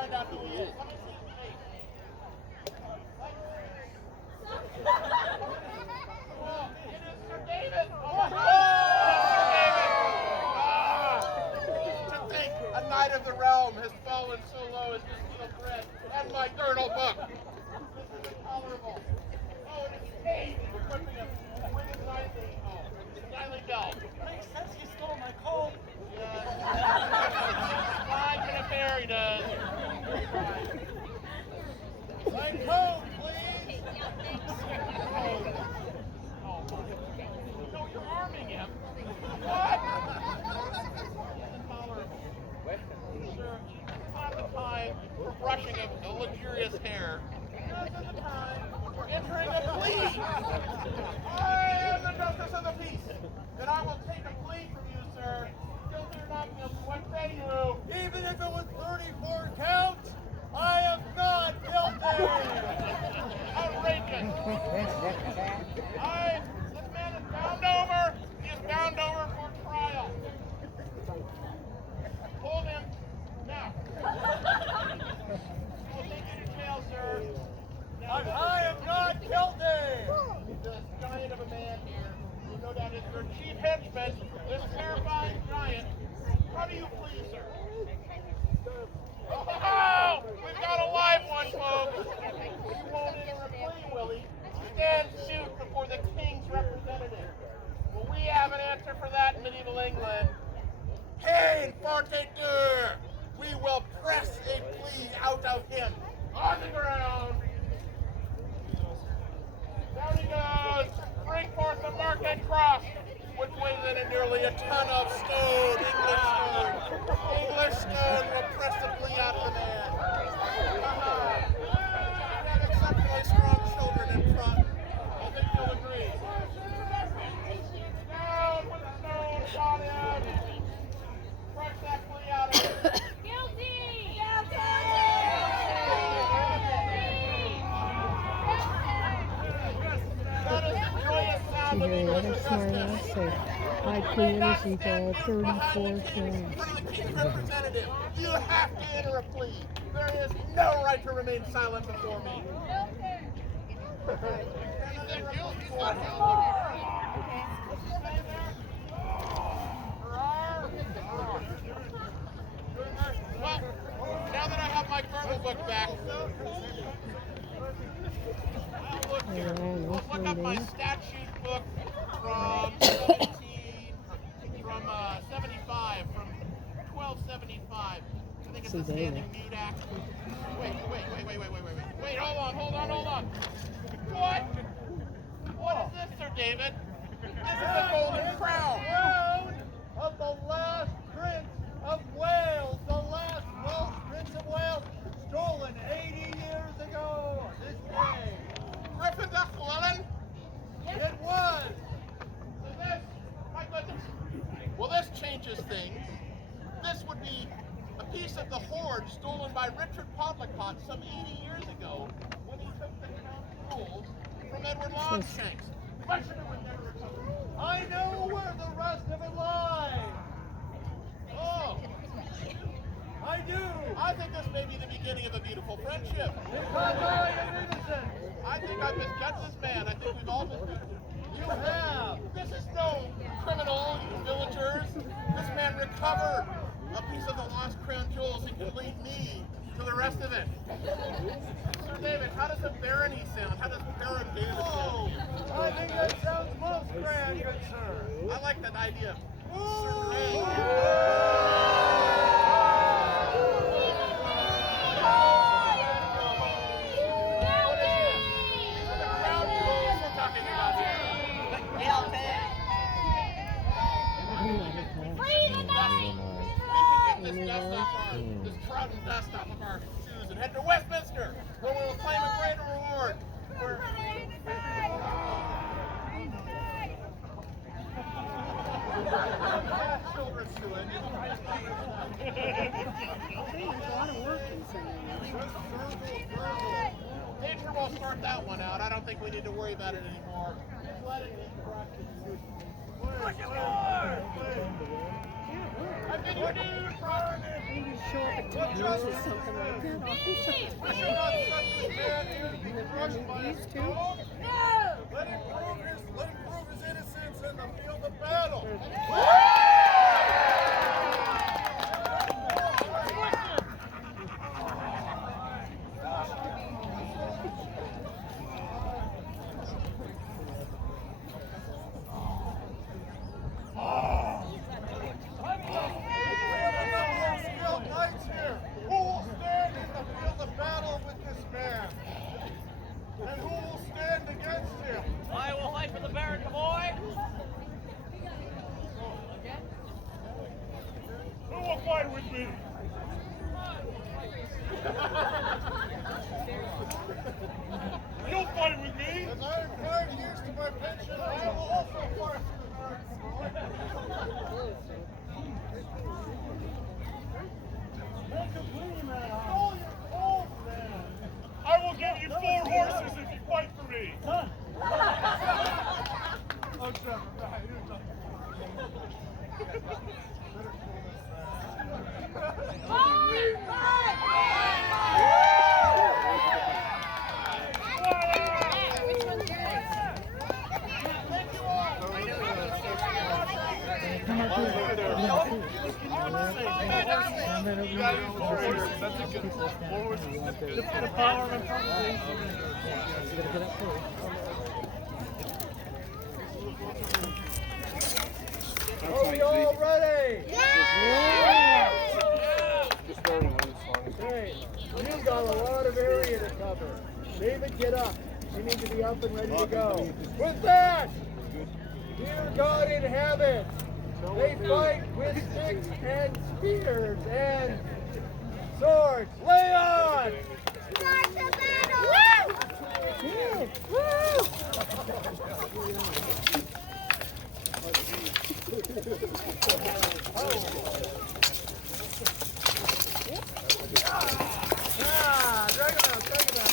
find out who he is. Let me see his face. Oh, it is Sir David. Oh, to think a knight of the realm has fallen so low as this little thread and my girdle book. This is intolerable. Oh, it is Kate equipping him with his knightly belt. Makes sense you stole my coat. Yes. Fine for the fair, he does. My coat, please. No, you're arming him. What? Intolerable. Sir, not the time for brushing a luxurious hair. This is the time for entering a plea. I am the justice of the peace, and I will take a plea from you, sir. Guilty or not guilty, what say you? Even if it was 34 counts, I am not guilty. Outrageous. This man is bound over. He is bound over for trial. Hold him. Now. We'll take you to jail, sir. Now, I am not guilty. this giant of a man here, who no doubt is your chief henchman, this terrifying giant. How do you please, sir? Oh, we've got a live one, folks. You won't enter a plea, will he? Stand suit before the king's representative. Well, we have an answer for that in medieval England. Hey, fortitude! We will press a plea out of him. On the ground. Down he goes. Bring forth the market cross, which weighs in at nearly a ton of stone, English stone. English stone will press the plea out of the man. We have exceptionally strong children in front. I think you'll agree. Down with the stone, got him. Crush that plea out of him. Guilty! That is the joyous sound of English justice. I pleaded until 34 times. For the king's representative, you have to enter a plea. There is no right to remain silent before me. Well, now that I have my girdle book back, I'll look up my statute book from 75, from 1275. I think it's a standing mead act. Wait, hold on. What? What is this, Sir David? This is the golden crown. Crown of the last Prince of Wales, the last Welsh Prince of Wales, stolen 80 years ago this day. Griffin of Llewellyn? It was. So this, my goodness. Well, this changes things. This would be a piece of the hoard stolen by Richard Podlicott some 80 years ago when he took the crown jewels from Edward Longshanks. Question it would never recover. I know where the rest of it lies. Oh, I do. I think this may be the beginning of a beautiful friendship. Because I am innocent. I think I've misjudged this man. I think we've all misjudged him. You have. This is no criminal, you villagers. This man recovered a piece of the lost crown jewels and can lead me to the rest of it. Sir David, how does a barony sound? How does Baron David sound? I think that sounds most grand, good sir. I like that idea. This trodden dust off of our shoes and head to Westminster, where we will claim a greater reward. Children to it. Nature will sort that one out. I don't think we need to worry about it anymore. Just let it be crushed. Push it more! I've been your dude, Brian. Maybe show up at Texas or something like that. I shall not set this man here to be crushed by a stone. Let him prove his innocence in the field of battle. You'll fight with me! As I am 5 years to my pension, I will also fight for the Make a plea, man. All your old man. I will give you 4 horses if you fight for me! Oh, Trevor, The power of improvisation. Are we all ready? Yeah! Great. You've got a lot of area to cover. David, get up. You need to be up and ready to go. With that, dear God in heaven, they fight with sticks and spears and swords. Lay on! Start the battle! Drag him out, drag him out.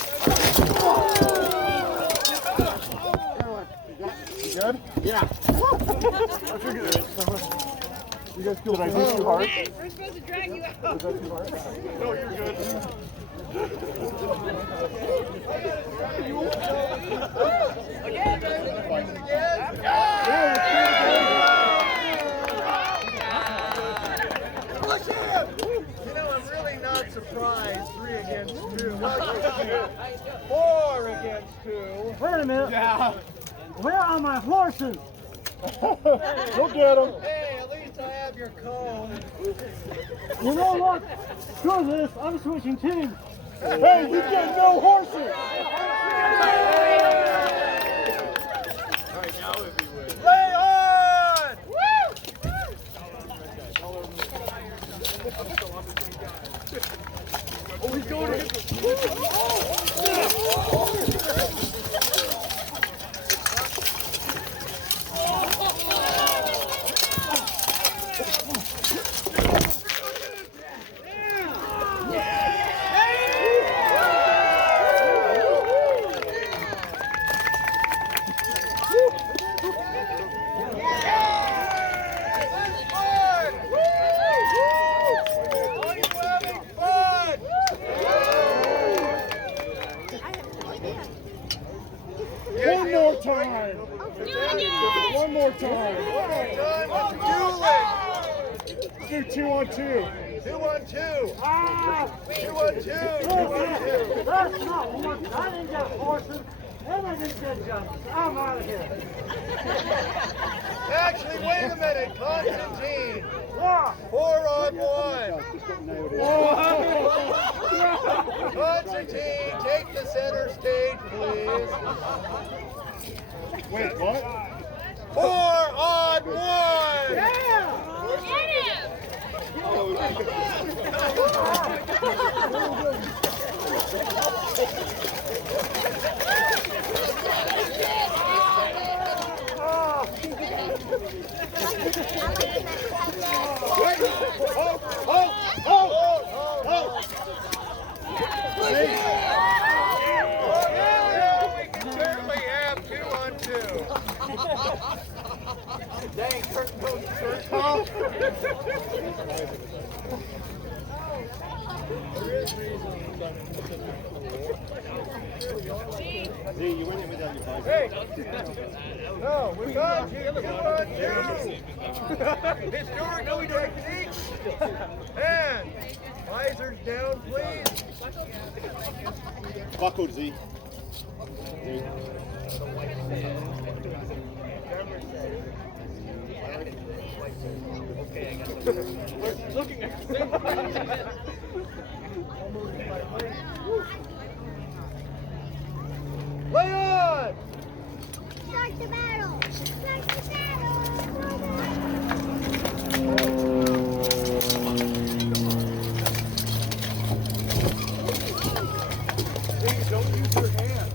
You good? Yeah. I figured it. You guys feel like too hard? We're supposed to drag you out. Is that too hard? No, you're good. You know, I'm really not surprised. 3 against 2. 4 against 2. Wait a minute. Yeah. Where are my horses? Go get them. Hey, at least I have your cone. You know what? Screw this. I'm switching teams. Hey, you get no horses. Lay on! Oh, he's going to hit One more time. One more time. Do 2 on 2. 2 on 2. Ah! 2 on 2. 2 on 2. That's not working. I didn't get horses. And I didn't get jumps. I'm out of here. Actually, wait a minute, Constantine. Yeah. 4 on 1. Constantine, take the center stage, please. Wait, what? 4 on 1. Yeah! Get him! We can certainly have 2 on 2. Dang, Kurt goes Kurt. You went in without your bike. Hey! No, we got you. Come on, you. Historical technique. And visors down, please. Buckled, Z. Looking at the same Lay on! Start the battle! Start the battle! Please don't use your hand.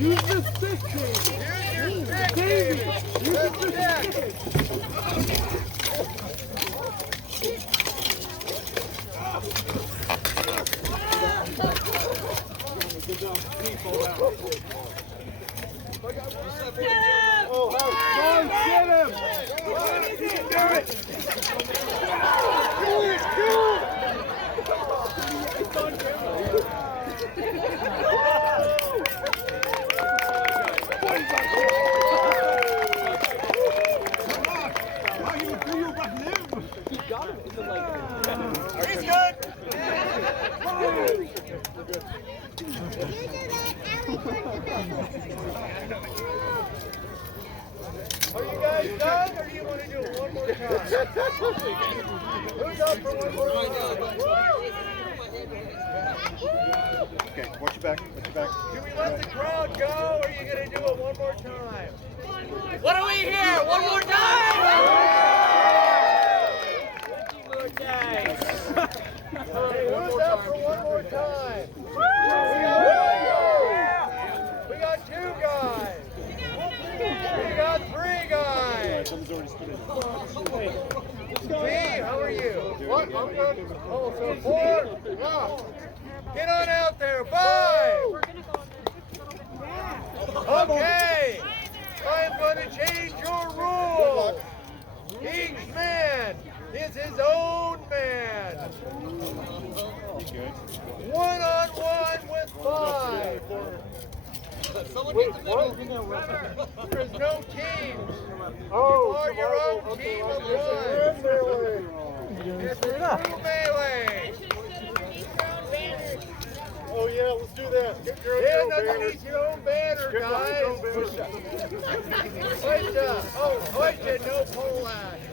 Use the stick, Davey. Use your stick, Davey. Use the stick. Oh, get him! He's good. Are you guys done, or do you want to do it one more time? Who's up for one more time? Okay, watch your back. Watch your back. Do we let the crowd go, or are you going to do it one more time? What do we hear? One more time. Hey, who's up for one more time? We got two guys. We got three guys. Someone's already split it. Lee, how are you? What? I'm good. Oh, so four? Yeah. Get on out there. 5. Okay. I'm going to change your rules. Each man is his own man. One-on-one with 5. There's no teams. You are your own team of 1. It's a true melee. Oh yeah, let's do that. Get your Stand underneath your own banner, guys. Kostya, no Poleaxe.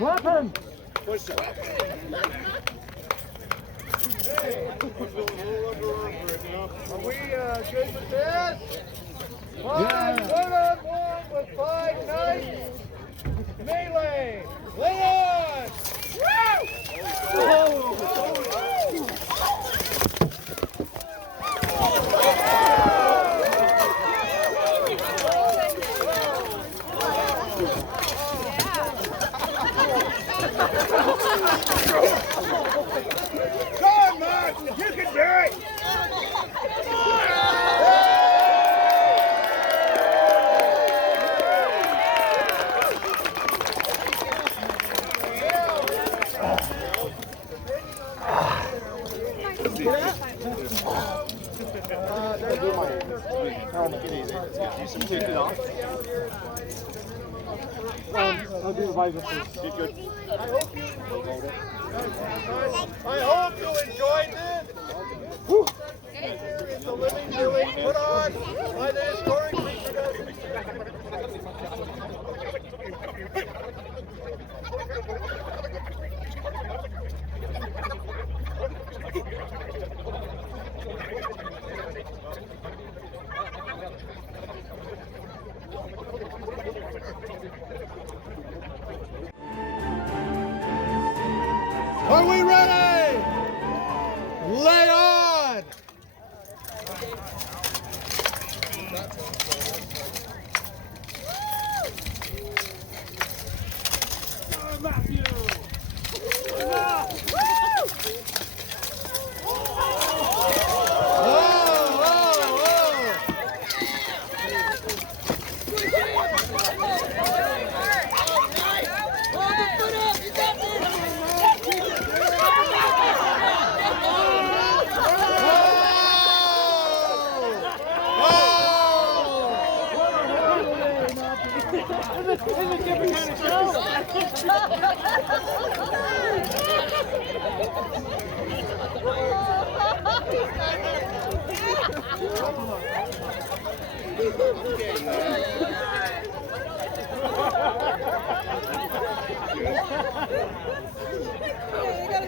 Weapon! Hey, are we good with this? 5 one-on-one with 5 knights. Melee. Lay on! Come on, Mark. You can do it. I'll do the visor first. Get good. I hope you enjoyed this. It's a living village put on by the historic reproduction. Are we ready? Lay on!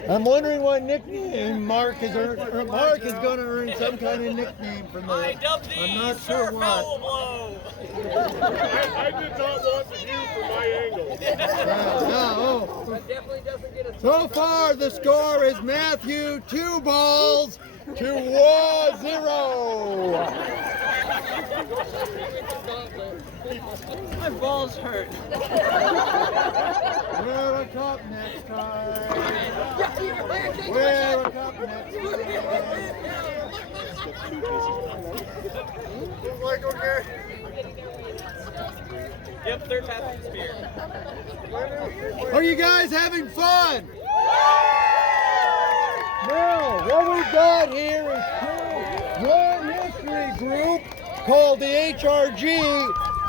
I'm wondering what nickname Mark has earned. Mark is going to earn some kind of nickname from this. I'm not sure what. I did not want the view from my angle. So far, the score is Matthew 2 balls to War 0. My balls hurt. Wear a cup next time. Wear a cup next time. Like, okay. Yep, third half of the spear. Are you guys having fun? Now, what we've got here is one history group called the HRG.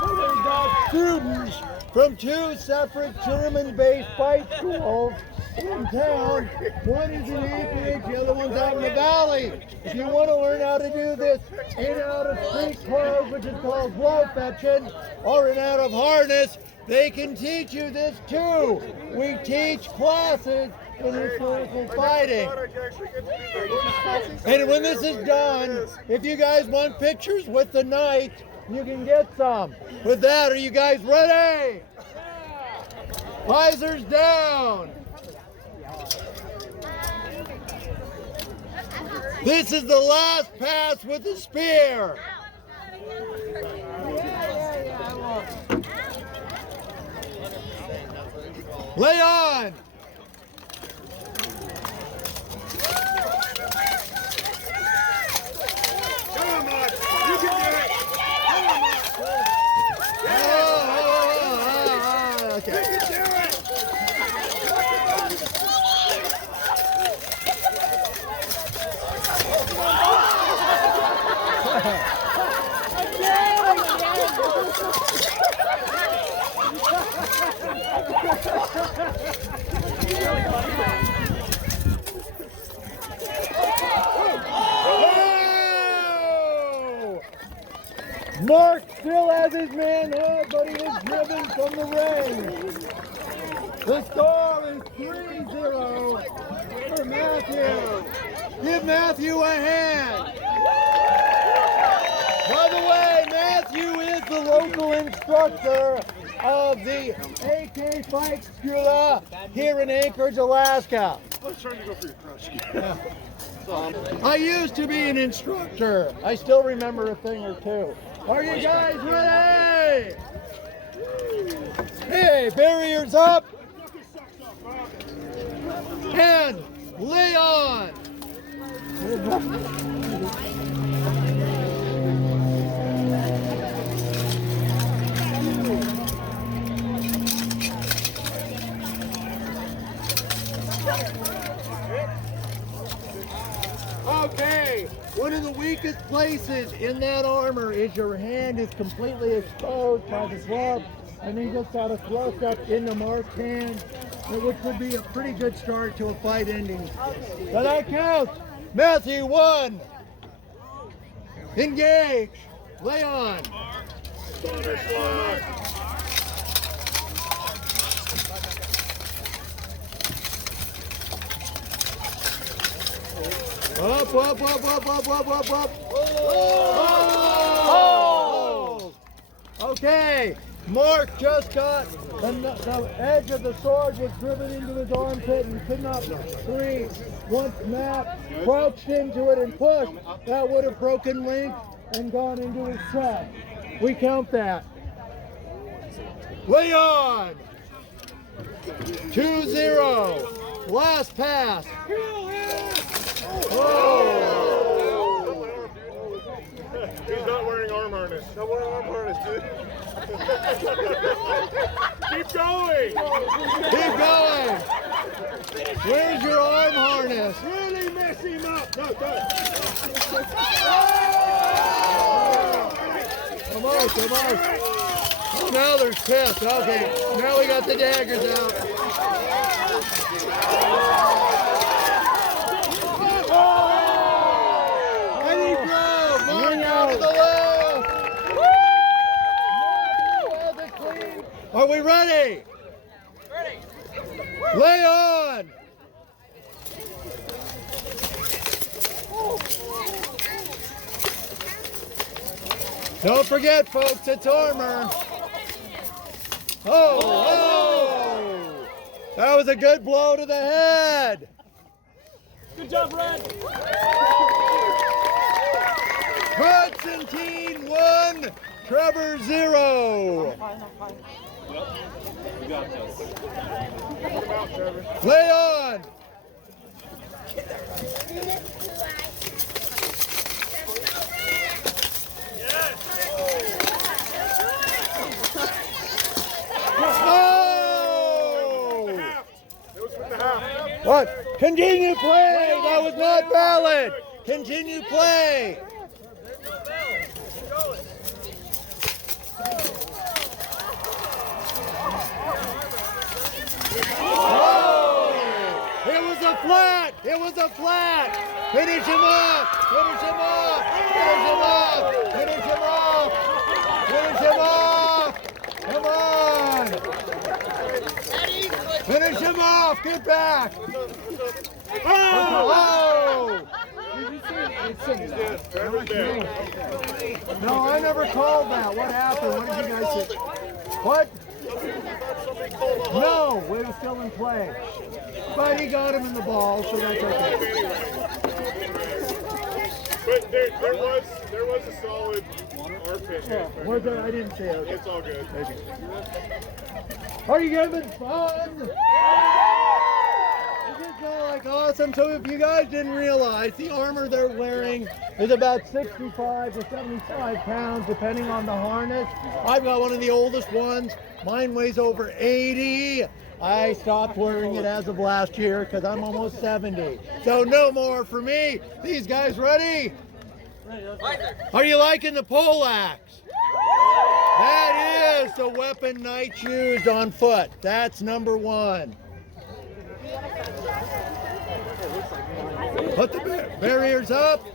We've got students from 2 separate German-based fight schools in town. One is in Anchorage, the other one's out in the valley. If you want to learn how to do this in and out of street clothes, which is called blow fetching, or in out of harness, they can teach you this too. We teach classes in historical fighting. And when this is done, if you guys want pictures with the knight, you can get some. With that, are you guys ready? Visors down. This is the last pass with the spear. Lay on. Come on, Mark. You can do it. Come on, Mark. Okay. You can do it. Mark still has his manhood, but he was driven from the ring. The score is 3-0 for Matthew. Give Matthew a hand. By the way, Matthew is the local instructor of the AK Fight School here in Anchorage, Alaska. I was trying to go for your crush. I used to be an instructor. I still remember a thing or two. Are you guys ready? Hey, barriers up. And lay on. Okay, one of the weakest places in that armor is your hand is completely exposed by the glove, and then just got a thrust up into Mark's hand, which would be a pretty good start to a fight ending. So that counts. Matthew 1. Engage. Lay on. Up, up, up, up, up, up, up, up. Oh! Okay, Mark just got the edge of the sword was driven into his armpit and could not breathe. Once Matt crouched into it and pushed, that would have broken link and gone into his chest. We count that. Lay on. 2-0. Last pass. Oh. He's not wearing arm harness. Not wearing arm harness, dude. Keep going. Keep going. Where's your arm harness? Really mess him up. No, go. Come on, come on. Oh, now there's piss. Okay, now we got the daggers out. Ready, bro! Mark out of the left! Are we ready? Ready. Lay on! Don't forget, folks, it's armor. Oh! That was a good blow to the head. Good job, Red. Constantine 1, Trevor 0. You got this. Lay on. Oh! What? Continue play. That was not valid. Continue play. Oh! It was a flat. It was a flat. Finish him off. Finish him off. Finish him off. Finish him off. Finish him off. Come on. Finish him off. Get back. Oh! No, I never called that. What happened? What did you guys say? What? No, we were still in play. But he got him in the ball, so that's okay. But there was a solid armpit. Yeah, was there? I didn't see it. It's all good. Are you having fun? Is it like awesome? So if you guys didn't realize, the armor they're wearing is about 65 to 75 pounds, depending on the harness. I've got one of the oldest ones. Mine weighs over 80. I stopped wearing it as of last year because I'm almost 70. So no more for me. These guys ready? Are you liking the Poleaxe? That is the weapon knights used on foot. That's number one. Put the barriers up.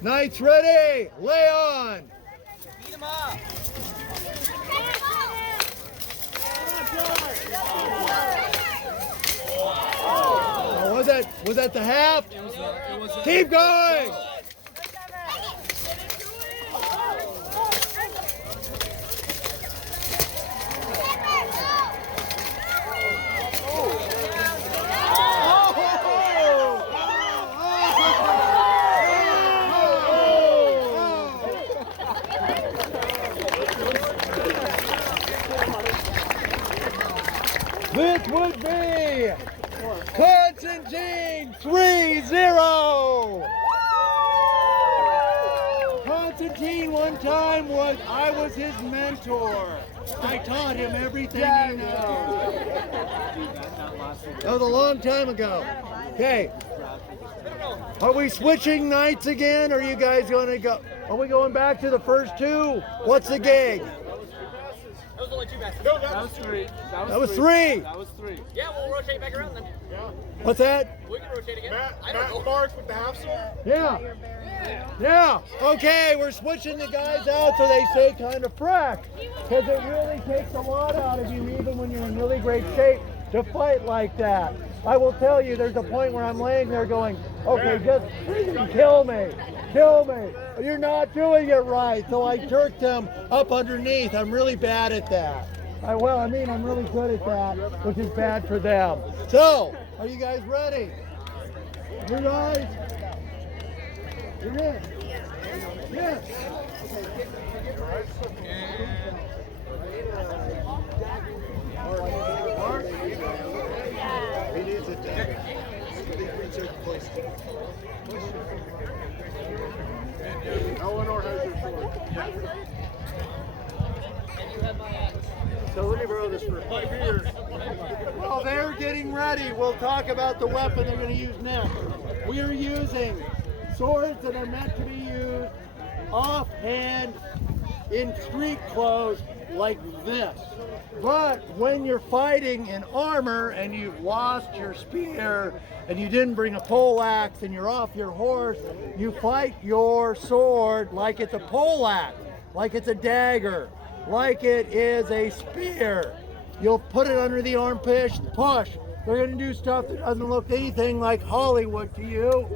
Knights ready. Lay on. Beat him up. Oh, was that the half? Keep going. This would be Constantine 3-0. Constantine one time I was his mentor. I taught him everything he knows. That was a long time ago. Okay. Are we switching nights again? Or are you guys going to go? Are we going back to the first two? What's the gig? That was only 2 passes. No, that was 3. That was 3. That was 3. Yeah, we'll rotate back around then. Yeah. What's that? We can rotate again. I Matt don't know. Mark with the Halfsword. Yeah. Yeah. Okay, we're switching the guys out so they stay kind of fresh. Because it really takes a lot out of you, even when you're in really great shape, to fight like that. I will tell you, there's a point where I'm laying there going, okay, just kill me. Kill me. You're not doing it right. So I jerked them up underneath. I'm really bad at that. I'm really good at that, which is bad for them. So, are you guys ready? You guys? You're in? Yes. Mark? He needs it down. Eleanor has your sword. So let me borrow this for 5 years. Well, they're getting ready. We'll talk about the weapon they're going to use next. We are using swords that are meant to be used offhand in street clothes like this. But when you're fighting in armor and you've lost your spear and you didn't bring a poleaxe and you're off your horse, you fight your sword like it's a poleaxe, like it's a dagger, like it is a spear. You'll put it under the arm, push. They're going to do stuff that doesn't look anything like Hollywood to you.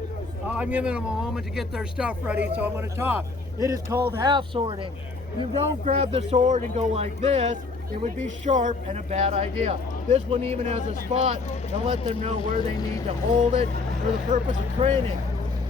I'm giving them a moment to get their stuff ready, so I'm going to talk. It is called half-swording. You don't grab the sword and go like this. It would be sharp and a bad idea. This one even has a spot to let them know where they need to hold it for the purpose of training.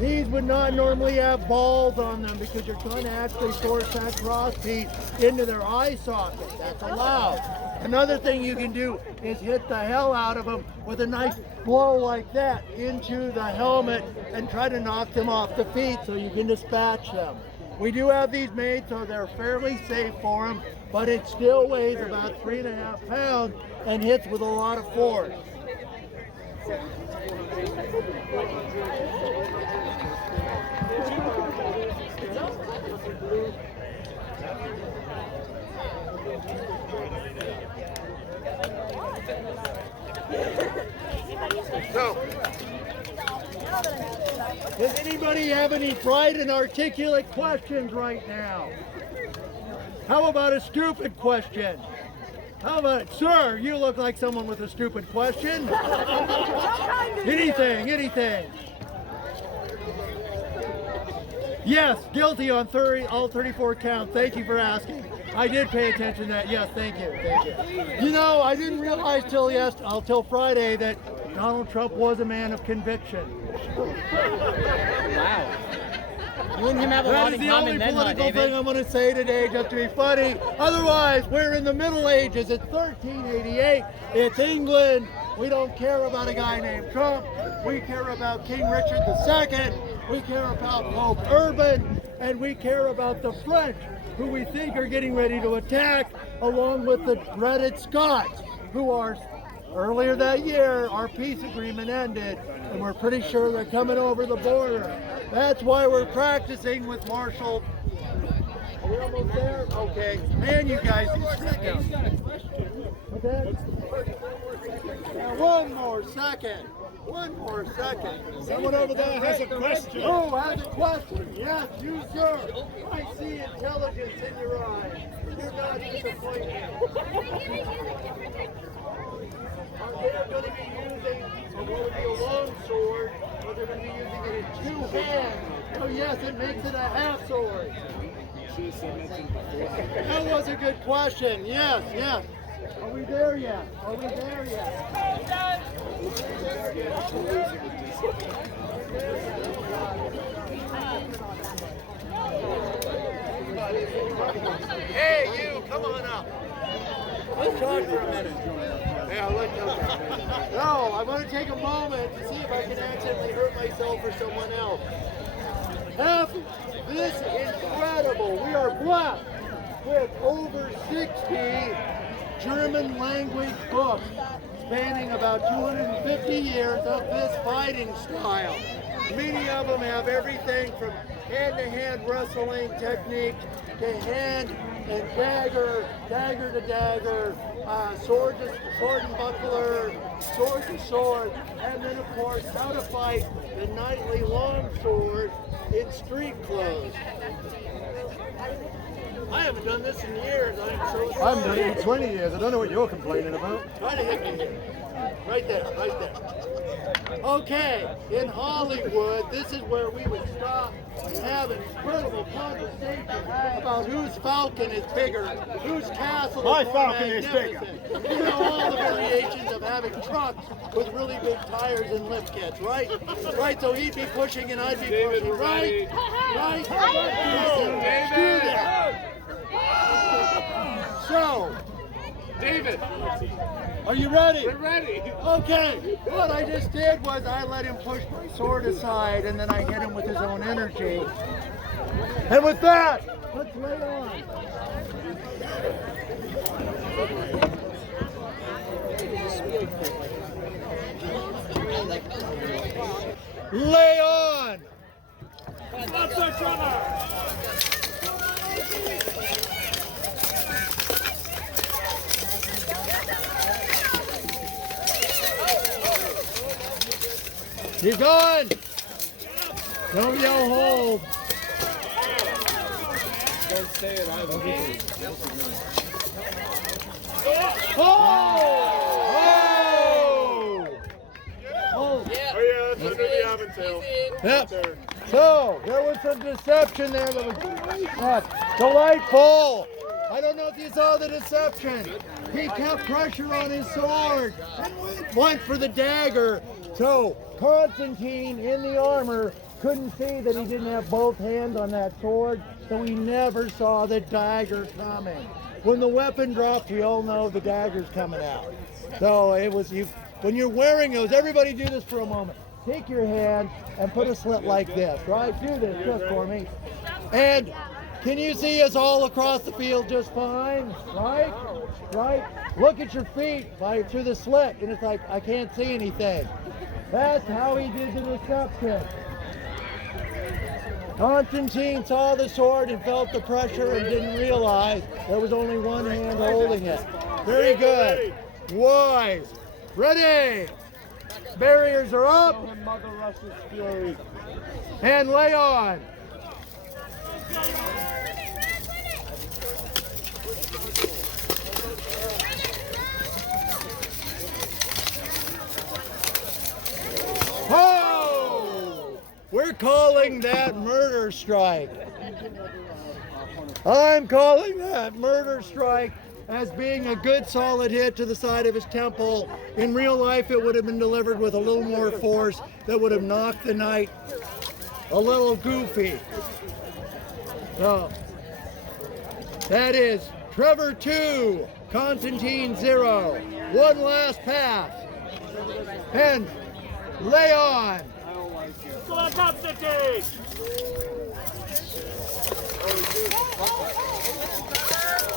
These would not normally have balls on them because you're trying to actually force that cross piece into their eye socket. That's allowed. Another thing you can do is hit the hell out of them with a nice blow like that into the helmet and try to knock them off the feet so you can dispatch them. We do have these made so they're fairly safe for them, but it still weighs about 3.5 pounds and hits with a lot of force. So, does anybody have any bright and articulate questions right now? How about a stupid question? How about, sir, you look like someone with a stupid question. Anything. Yes, guilty on all 34 counts. Thank you for asking. I did pay attention to that. Yes, thank you. You know, I didn't realize till Friday that Donald Trump was a man of conviction. Wow. You and him have a lot That is in the common only then, political David. thing I'm going to say today, just to be funny. Otherwise, we're in the Middle Ages. It's 1388. It's England. We don't care about a guy named Trump. We care about King Richard II. We care about Pope Urban. And we care about the French, who we think are getting ready to attack, along with the dreaded Scots, who are, earlier that year, our peace agreement ended, and we're pretty sure they're coming over the border. That's why we're practicing with Marshall. Are we almost there? Okay. Man, you guys can sit down. Okay. Now, one more second. Someone over there has a question. Oh, has a question. Yes, you, sir. I see intelligence in your eyes. You're not disappointed. Are they going to be using a long sword, or they're going to be using it in two hands? Oh yes, it makes it a half sword. That was a good question. Yes. Are we there yet? Hey, you, come on up. Let's talk for a minute. Yeah, let's talk. No, I'm going to take a moment to see if I can accidentally hurt myself or someone else. Half this incredible. We are blessed with over 60 German language books spanning about 250 years of this fighting style. Many of them have everything from hand-to-hand wrestling techniques to hand and dagger to dagger, sword and buckler, sword to sword, and then of course how to fight the knightly longsword in street clothes. I haven't done this in years. I'm so sorry. I haven't done it in 20 years. I don't know what you're complaining about. Try to hit me here. Right there. Okay, in Hollywood, this is where we would stop and have an incredible conversation about whose falcon is bigger, whose castle is My more falcon is magnificent. You know all the variations of having trucks with really big tires and lift kits, right? Right, so he'd be pushing and I'd be pushing, right? Right? Do that. So, David, are you ready? we're ready. Okay, what I just did was I let him push my sword aside and then I hit him with his own energy. And with that, let's lay on. Lay on! Stop the drummer! Keep going. Don't yell hold. Don't say it either. Oh! Oh yeah, that's what we have until. Yep. So, there was some deception there that was delightful. I don't know if you saw the deception. He kept pressure on his sword and went for the dagger. So, Constantine in the armor couldn't see that he didn't have both hands on that sword, so he never saw the dagger coming. When the weapon dropped, we all know the dagger's coming out. So it was when you're wearing those, everybody do this for a moment. Take your hand and put a slit like this, right? Do this just for me. And can you see us all across the field just fine? Right? Right? Look at your feet through the slit, and it's like, I can't see anything. That's how he did the deception. Constantine saw the sword and felt the pressure and didn't realize there was only one hand holding it. Very good. Wise. Ready. Barriers are up. Mother Russia's fury. And lay on. Oh! We're calling that murder strike. I'm calling that murder strike as being a good solid hit to the side of his temple. In real life, it would have been delivered with a little more force that would have knocked the knight a little goofy. So, that is Trevor 2, Constantine 0. One last pass. And lay on. Come on, Constantine!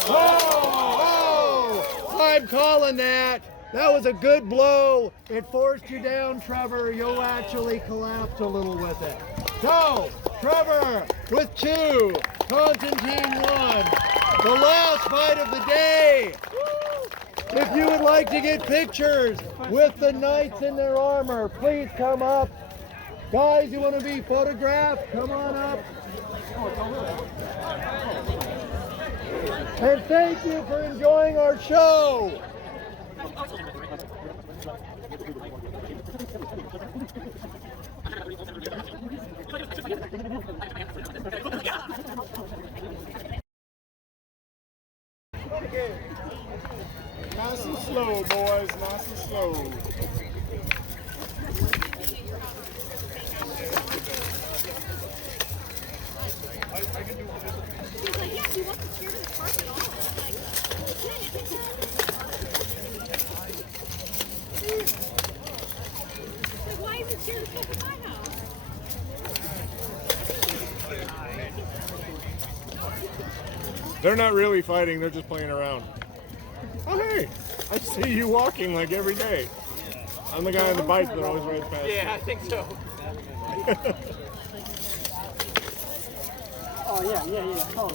Oh, I'm calling that. That was a good blow. It forced you down, Trevor. You'll actually collapse a little with it. So, Trevor with 2, Constantine 1. The last fight of the day. If you would like to get pictures with the knights in their armor, please come up. Guys, you want to be photographed? Come on up. And thank you for enjoying our show. Nice and slow, boys. Nice and slow. He's like, yeah, he wants to cheer to the park at all. Like, why is it cheer to come to my house? They're not really fighting, they're just playing around. Oh, hey, I see you walking like every day. I'm the guy on the bike that always rides past. Yeah, I think so. Oh, yeah. Oh.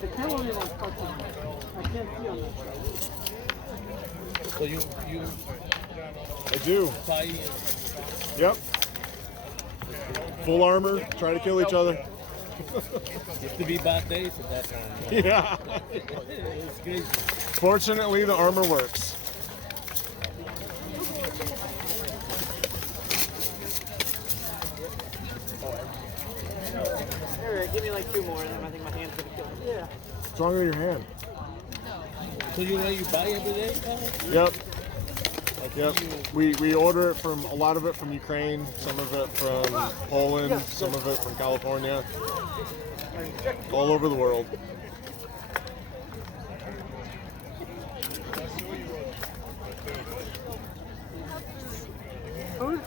The cavalry was touching. I can't see on that. So you I do. tie Yep. Full armor, try to kill each other. used to be bad days at that time. Yeah. It's crazy. Fortunately, the armor works. Alright, give me like 2 more and then I think my hand's gonna kill me. Yeah. What's wrong with your hand? So you buy every day? Yep. Yep. We order it from a lot of it from Ukraine, some of it from Poland, some of it from California, all over the world. Food?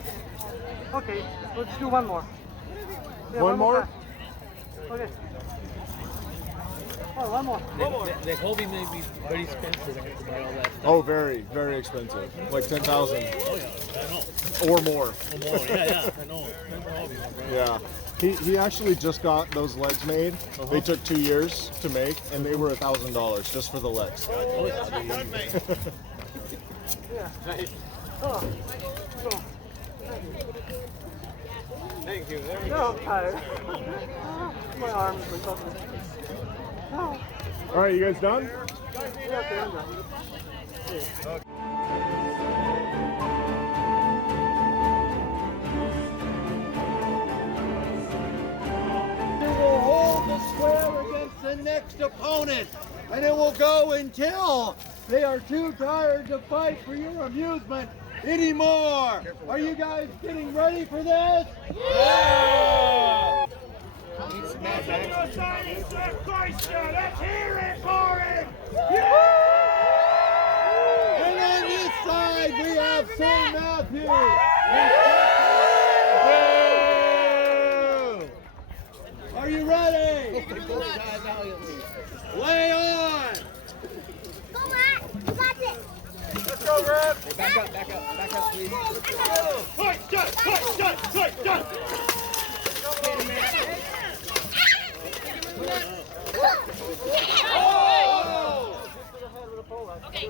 Okay, let's do one more. Yeah, One more? time. Okay. Oh, one more. The hobby may be very expensive. I have to buy all that stuff. Oh, very, very expensive. Like 10,000 Oh yeah, I know. or more. Or more. Yeah, I know. That's a hobby, my friend. Yeah. He actually just got those legs made. They took 2 years to make, and they were $1,000 just for the legs. Oh yeah. Yeah. Thank you. No, I'm tired. My arms are something. All right, you guys done? Okay, I'm done. It will hold the square against the next opponent, and it will go until they are too tired to fight for your amusement anymore. Are you guys getting ready for this? Yeah! Let's hear it for him! And on this side we have St. Matthew. Are you ready? Lay on! Poleaxe, you got this. Let's go, Rev! Back up, please.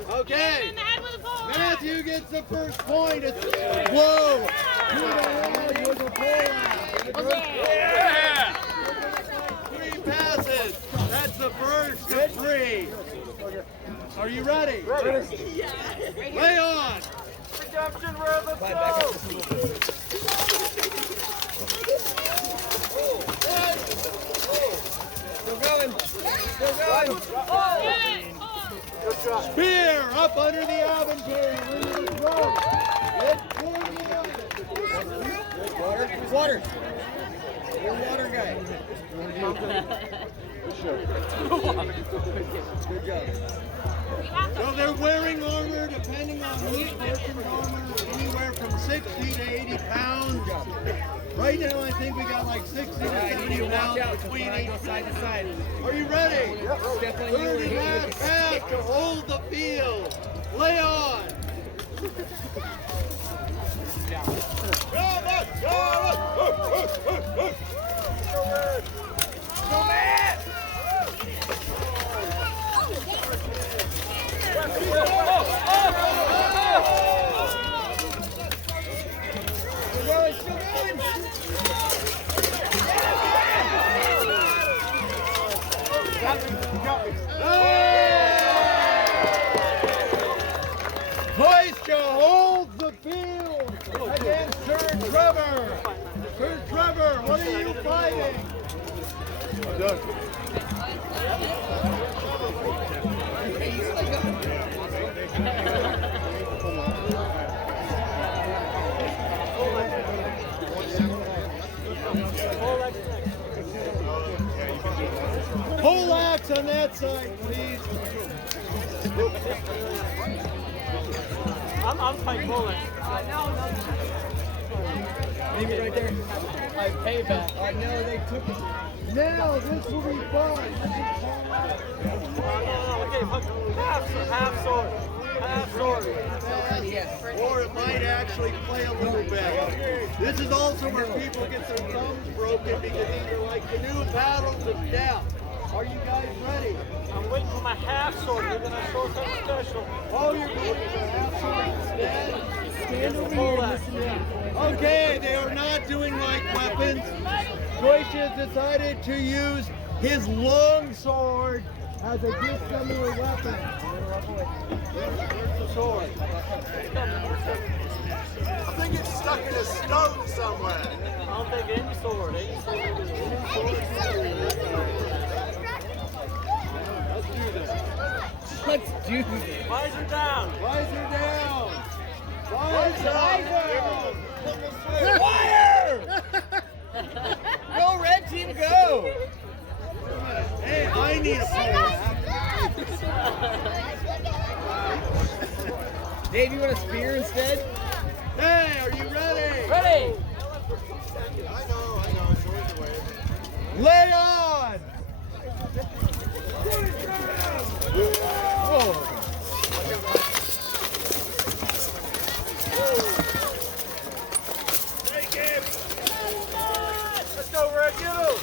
Okay. Matthew gets the first point. It's whoa. To the head with a Poleaxe. Yeah. 3 passes. That's the first of 3. Are you ready? Ready? Lay on. Redemption, Rev, let's go! Still going. Spear up under the aventary. Water. You're a water guy. Good job. So they're wearing armor, depending on who's person's armor, anywhere from 60 to 80 pounds. Right now, I think we got like 60 to 70 pounds between each. Side to side. Are you ready? Definitely Third and last pass to hold the field. Lay on. Go, man! Kostya holds the field against Sir Trevor. Sir Trevor, what are you fighting? I'm done. Poleaxe on that side, please. I'm fighting Poleaxe. Leave it right there. I pay back. I know they took it. Now this will be fun. Okay, half sword. Or it might actually play a little bit. This is also where people get their thumbs broken because these are like the new battles of death. Are you guys ready? I'm waiting for my half sword. They're gonna show something special. Oh, you're going to have sword instead? Stand over here and listen in. Okay, they are not doing like weapons. Kostya has decided to use his long sword as a dissimilar weapon. Where's the sword? I think it's stuck in a stone somewhere. I don't think any sword. Let's do this. Visor down. Visor down. Visor down. Fire! Go red team, go! Hey, I need a Dave, you want a spear instead? Hey, are you ready? Ready! I know. Swords away. Lay on! Whoa! Take him! Let's go, Red. Get him.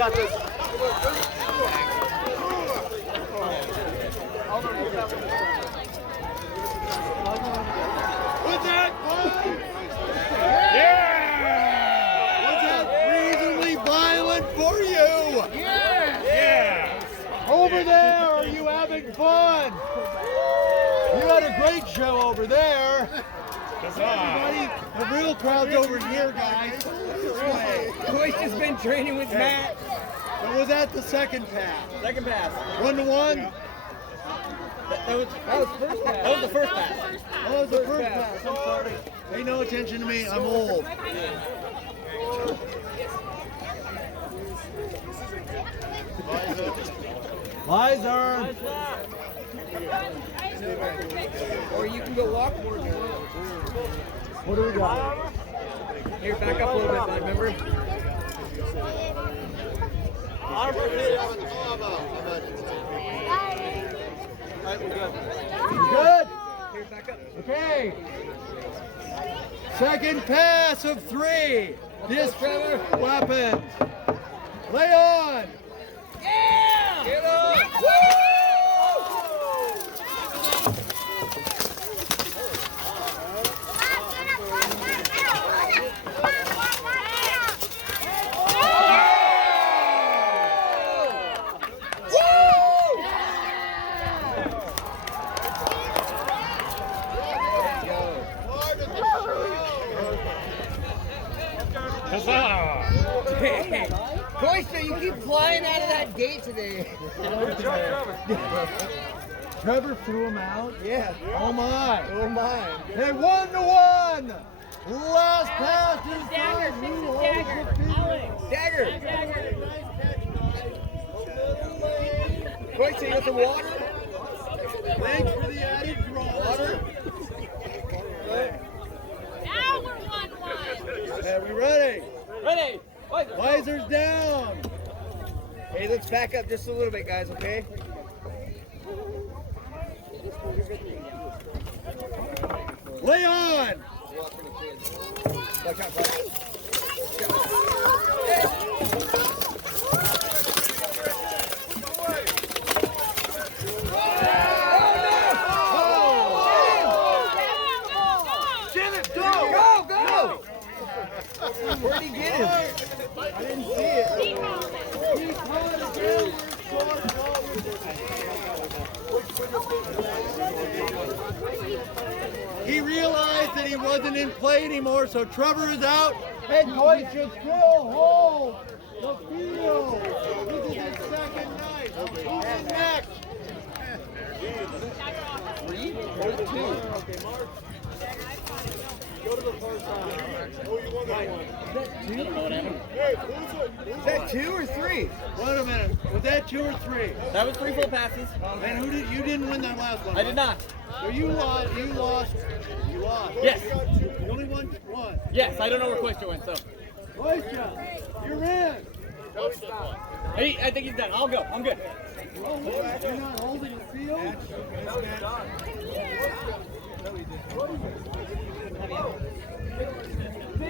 got this. Was that fun? Yeah! Was that reasonably violent for you? Over there, are you having fun? You had a great show over there. Everybody, the real crowd's over here, guys. This way. Kostya's been training with Matt. So was that the second pass? Second pass. 1-to-1? That was first pass. That was the first pass. Oh, that was the first pass. I'm sorry. Pay no attention to me. I'm old. Lizer. Or you can go walk more. What do we got? Here, back up a little bit, bud, remember? Good. Here, back up. Okay. Second pass of 3. This Trevor. weapons. Lay on. Yeah! Get up! Kostya, you keep flying out of that gate today. Trevor threw him out. Yeah. Oh my. Oh my. Hey, 1-to-1. Last pass is Dagger, time. fix Who his holds dagger. the field? Alex. Dagger. Dagger. Kostya, you got some water? Thanks for the added water. Now we're 1-1. Are we ready? Ready. Visors down. Hey, let's back up just a little bit, guys, okay? Lay on. Watch out, bud. Go, go! Where'd he get him? I didn't see it. He caught it down. He realized that he wasn't in play anymore, so Trevor is out, and Kostya still holds the field. This is his second night. Who's in next? 3 or 2? Okay, Mark. Go to the first side. Oh, you won that one. Hey, Is that 2 or 3? wait a minute. Was that 2 or 3? That was 3 full passes. And who did you didn't win that last one? I did not. So you lost. You lost. You lost. Yes. You only won one. Yes, I don't know where Kostya went, so. Kostya, you're in. Hey, I think he's done. I'll go. I'm good. You're not holding the field. He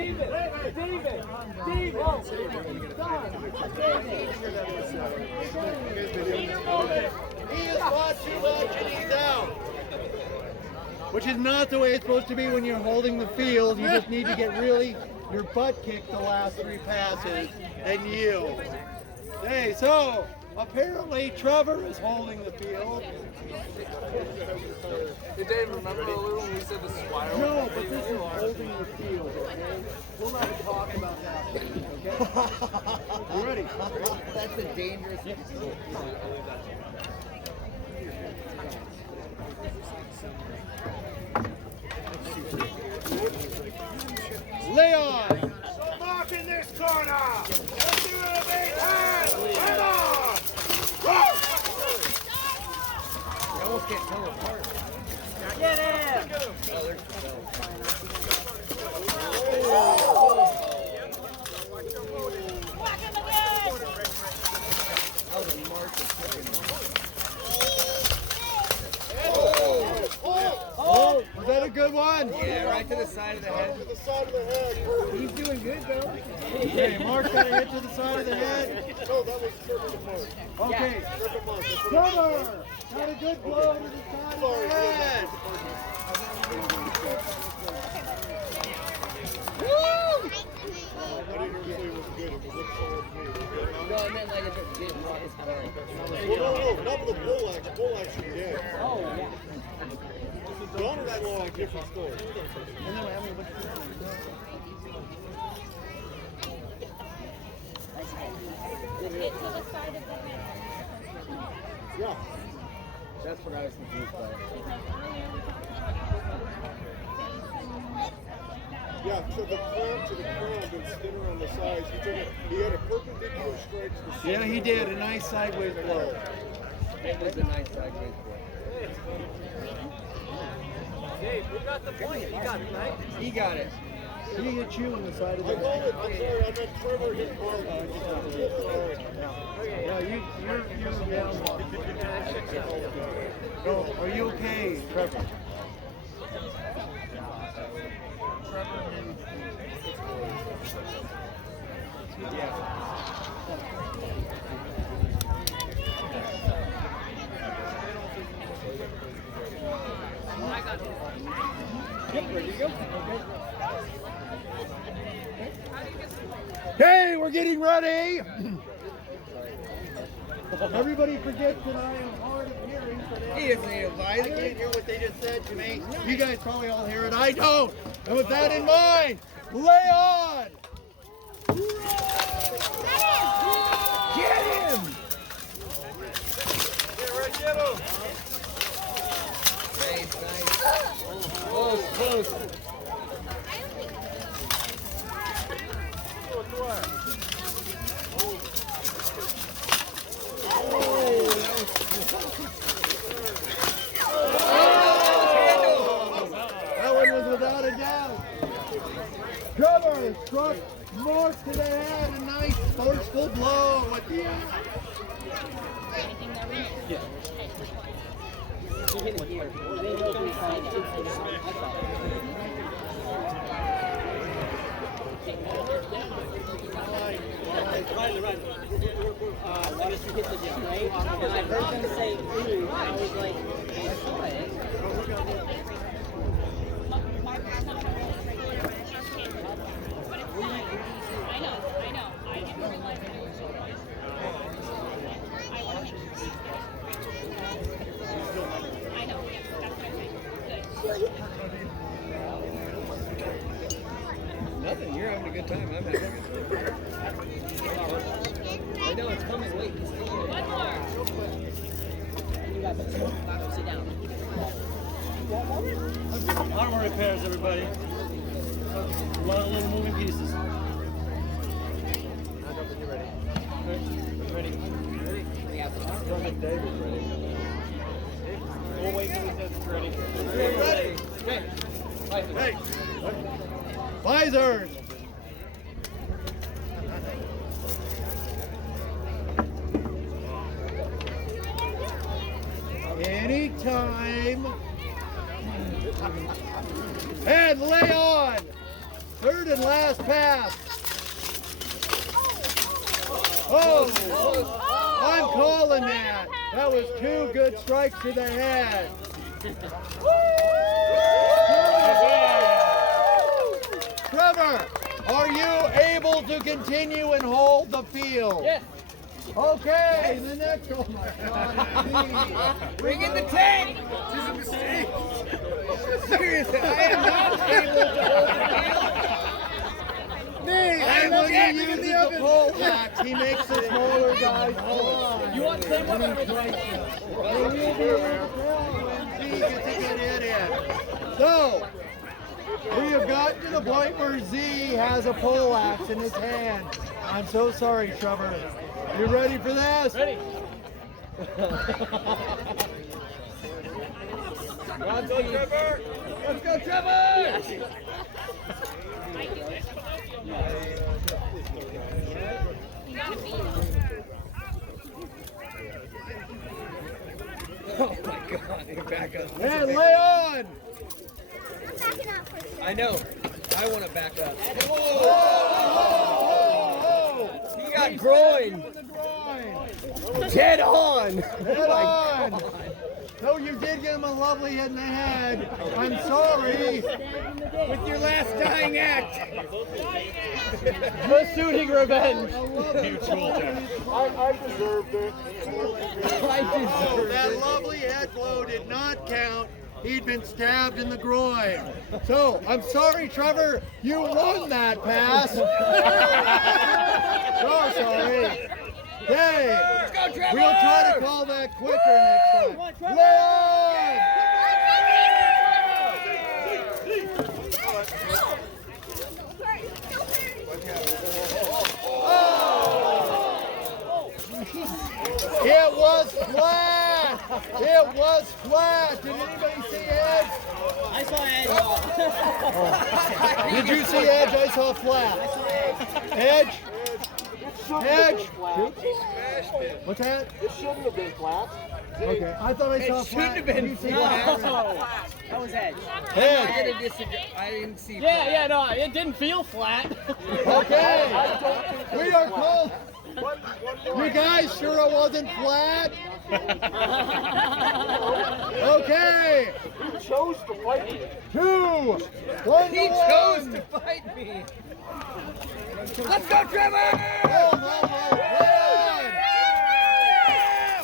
is watching and he's out. Which is not the way it's supposed to be when you're holding the field. You just need to get really your butt kicked the last 3 passes and yield. Hey, so apparently Trevor is holding the field. Did Dave remember the little when we said the spiral? No, but this is holding the field, okay? We'll not talk about that, okay? You ready? That's a dangerous. Lay on! So mark in this corner. Let's do a big hand. Come on. You almost can't tell apart. Get him. Oh, there's Whack him again. that was a mark of Oh, was that a good one? Yeah, right to the side of the head. To the side of the head. He's doing good though. Okay, Mark got a hit to the side of the head. No, that was Trevor to Mark. Okay, Trevor Mark. Trevor got a good blow to the side of the head. I didn't even say it was good. It was looking forward to me. It was good. No, I meant like if it didn't want his hand. Well, no, not with the Poleaxe. The Poleaxe should be dead. Oh, yeah. The honor that law, a different story. Yeah. That's what I was confused by. Yeah, so the clamp to the crown and spinner on the sides. He had a perpendicular strike to the center. Yeah, he did. A nice sideways blow. It was a nice sideways blow. Dave, who got the point? You got it, right? He got it. He hit you on the side of the I called it. I'm sorry. I meant Trevor hit Mark. Yeah, you're down. Oh, are you okay, Trevor? Yeah. Okay, we're getting ready. Everybody forgets that I am hard of hearing. He isn't the advisor. I can't hear what they just said to me. You guys probably all hear it. I don't. And with that in mind, lay on. Get him! Get him! Nice, nice. Close, close. That one was without a doubt. Trevor struck Mark to the head. A nice forceful blow with the Why did you hit the straight? And I heard them say ooh, and I was like, I saw it. Nothing. You're having a good time. I'm having a good time. I know it's coming. Wait. It's coming. One more. You got the sit down. Armor repairs, everybody. A lot of little moving pieces. Ready. We'll wait till he says it's ready. Ready. Okay. Hey! Visors! Anytime. And lay on. Third and last pass. Oh, I'm calling that. That was 2 good strikes to the head. Trevor, are you able to continue and hold the field? Yes. Okay, the next, oh my God. Bring in the tank. This is a mistake. Seriously, I am not able to hold the field. And when he uses the Poleaxe, he makes the smaller guys fall. You want to say what I'm doing? You'll be able to tell when Z gets a good hit in. So, we have gotten to the point where Z has a Poleaxe in his hand. I'm so sorry, Trevor. You ready for this? Ready. Let's go, Trevor! Let's go, Trevor! Oh my God! You're back up. And lay on. I'm backing up for a second. I know. I want to back up. He got groin. Dead on. Head on. So you did get him a lovely hit in the head. I'm sorry. With your last dying act. Pursuing revenge. I deserved it. Oh, that lovely head blow did not count. He'd been stabbed in the groin. So, I'm sorry, Trevor, you won that pass. So sorry. Okay, we'll try to call that quicker next time. Leon! It was flat! It was flat! Did anybody see Edge? I saw Ed. Did you see Edge? I saw flat. Edge? Edge? What's that? It shouldn't have been flat. Okay, I thought I saw flat. Shouldn't have been flat. That was Ed. Edge. I didn't see. Yeah, no, it didn't feel flat. Okay, we are close. You guys sure it wasn't flat? Okay. He chose to fight me. 2, 1. He chose to fight me. Let's go, Trevor! Oh,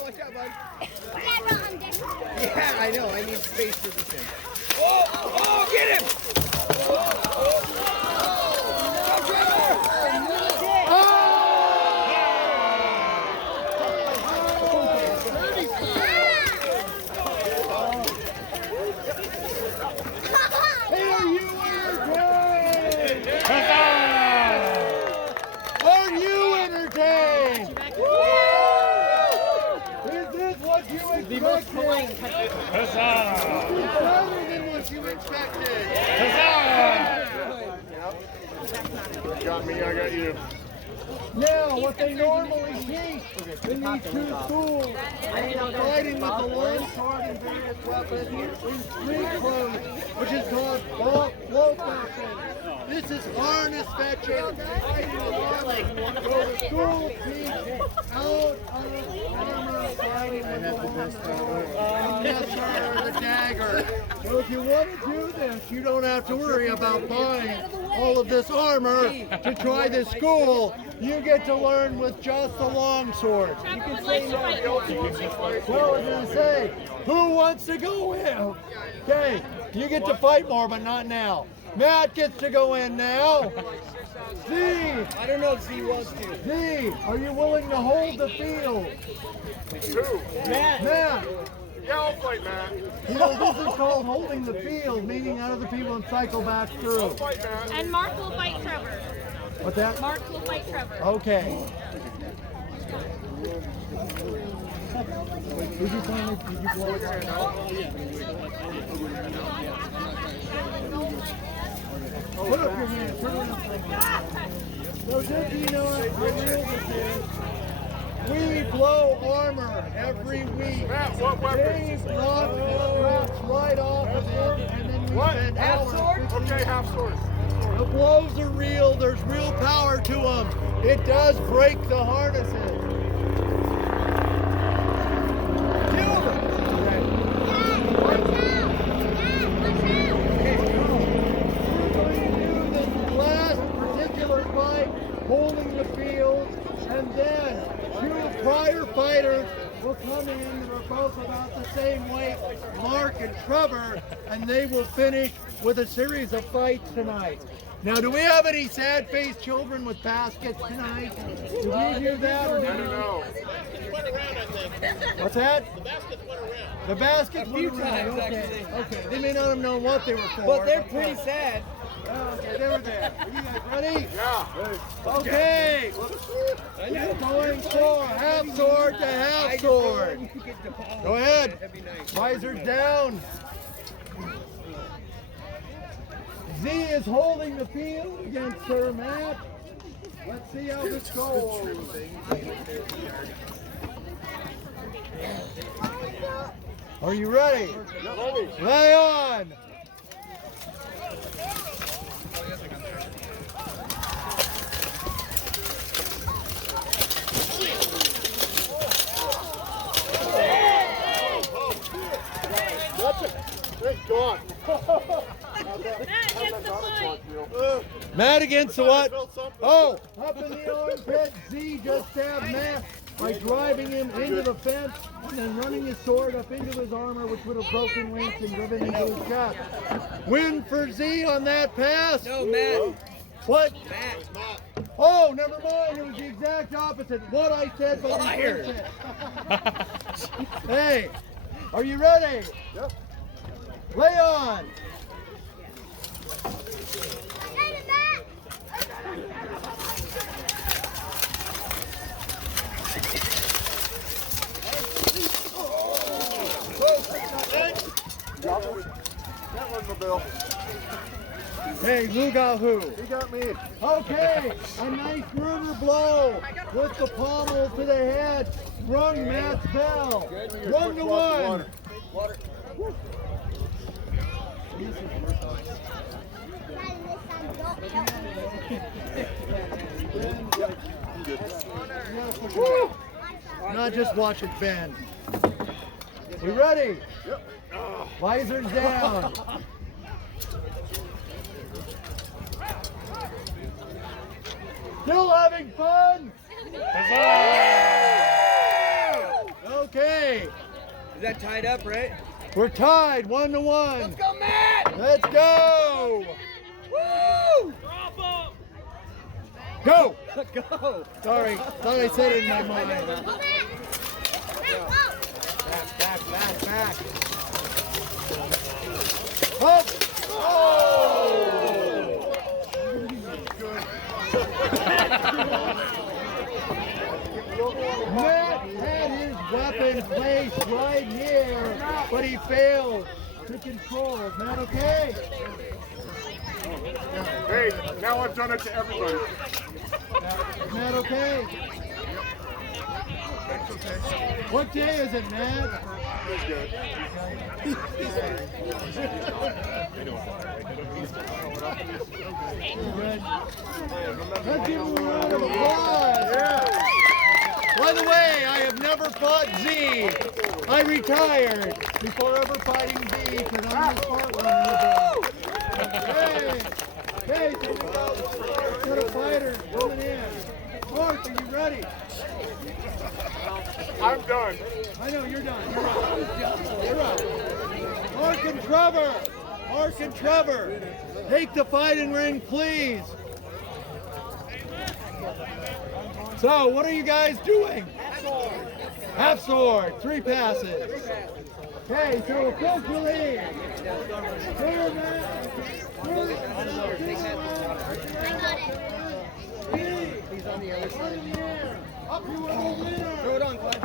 Watch out, bud. Trevor, I'm dead. Yeah, I know. I need space for this thing. Oh, get him! Go, Trevor! Are you entertained? Is this what you expected? Better than what you expected. Got me, I got you. Now, what they normally teach in these two schools, fighting with the long sword and various weapons, is street clothes, which is called cloak action. This is harness fetching. So the school teach out of armor fighting with the dagger. So if you want to do this, you don't have to worry about buying all of this armor to try this school. You get to learn with just the longsword. You can say no. Well, I was going to say, who wants to go in? Okay, you get to fight more, but not now. Matt gets to go in now. Z, I don't know if Z wants to. Z, are you willing to hold the field? Who? Matt. Yeah, I'll fight, Matt. You know, this is called holding the field, meaning out of the people and cycle back through. Fight, Matt. And Mark will fight Trevor. What's that? Mark will fight Trevor. Okay. Did you finally, did you blow it? Put up your hand. Put it up. So, Dick, you know what? How real this is? We blow armor every week. Matt, what weapon? Dave knocks the straps right off of it, and then we spend hours. Okay, Halfsword. The blows are real. There's real power to them. It does break the harnesses. Kill them. Okay. We're going to do this last particular fight, holding the field, and then 2 prior fighters will come in that are both about the same weight, Mark and Trevor, and they will finish with a series of fights tonight. Now, do we have any sad-faced children with baskets tonight? Do we do that or do we? No. What's that? The baskets went around. The baskets few went around. times, Okay. actually. Okay. They may not have known what they were for. But they're pretty sad. Okay, they were there. Are you guys ready? Yeah. Okay. We're going for Halfsword to Halfsword. Go ahead. Visors down. Z is holding the field against Sir Matt. Let's see how this goes. Are you ready? Lay on. Matt against the what? Oh, up in the armpit. Z just stabbed Matt by driving him into the fence and then running his sword up into his armor, which would have broken Lance and driven into his chest. Win for Z on that pass. No, Matt. What? Matt. Oh, never mind. It was the exact opposite. What I said, but Liar. you said. Hey, are you ready? Yep. Lay on. That wasn't a bill. Hey, who got who? He got me. Okay, a nice river blow with the pommel to the head. Rung Matt's bell. 1-1. Water. Woo! Not just watch it bend. We ready? Yep. Visors down. Still having fun? Okay. Is that tied up, right? We're tied 1-1. Let's go, Matt! Let's go. Woo! Go. Go! Sorry, thought I said it in my mind. Back. Up. Oh! Matt had his weapon placed right here, but he failed to control. Is Matt okay? Hey, now I've done it to everybody. Is Matt okay? That's okay. What day is it, Matt? He's good. Let's give him a round of applause. Yeah. By the way, I have never fought Z. I retired before ever fighting Z because I'm the smart one. Hey, so we got one set of fighters coming in. Mark, are you ready? I'm done. I know you're done. You're up. You're up. Mark and Trevor, take the fighting ring, please. So, what are you guys doing? Halfsword. 3 passes. Okay, so officially, clear Matt. He's on the other side. Up you are the winner. Throw it on, Clyde.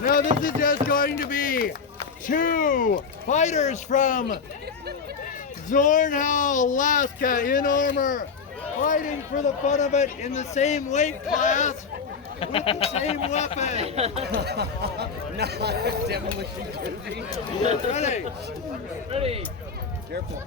Now this is just going to be 2 fighters from Zornhal, Alaska, in armor, fighting for the fun of it in the same weight class with the same weapon. Not demolition derby. Ready? Careful.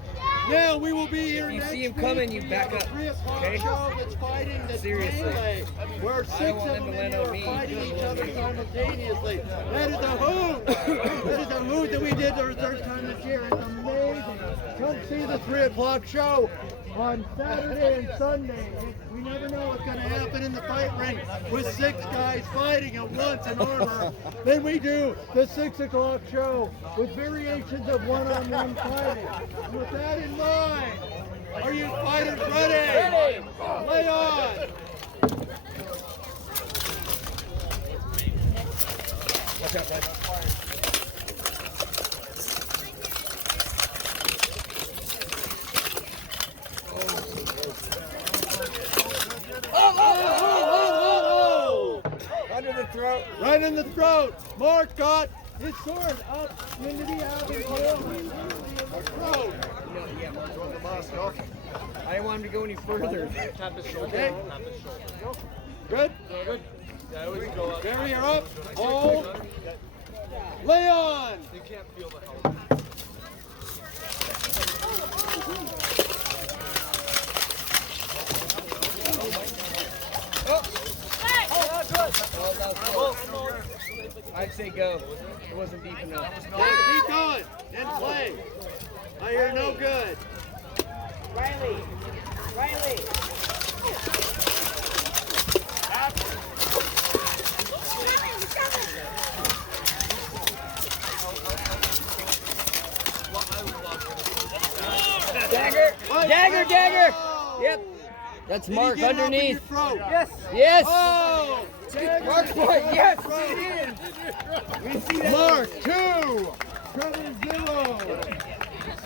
Now we will be here If you next see him week. coming, you We back have a up, 3 o'clock okay? show that's fighting the Seriously. melee, where 6 I of want them them to in land here on are me. fighting each other simultaneously. That is a hoot! That is a hoot that we did our 3rd time this year. It's amazing. Come see the 3 o'clock show on Saturday and Sunday. We never know what's going to happen in the fight ring with 6 guys fighting at once in armor. Then we do the 6 o'clock show with variations of one-on-one fighting. With that in mind, are you fighters ready? Lay on! Watch out, Clyde. Under the throat. Right in the throat. Mark got his sword up into the abdomen. In the throat. No, yeah, I didn't want him to go any further. Okay. Good? Good. Yeah, I always go up. Barrier up. Hold. Lay on. You can't feel the help. I'd say go. It wasn't deep enough. Keep going. And play. I hear no good. Riley. Riley. Dagger! Dagger! Dagger! Yep. That's Did Mark he get it up in your underneath. throat? Yes. Yes. Oh! Mark's point. Yes. Mark 2! Trevor 0!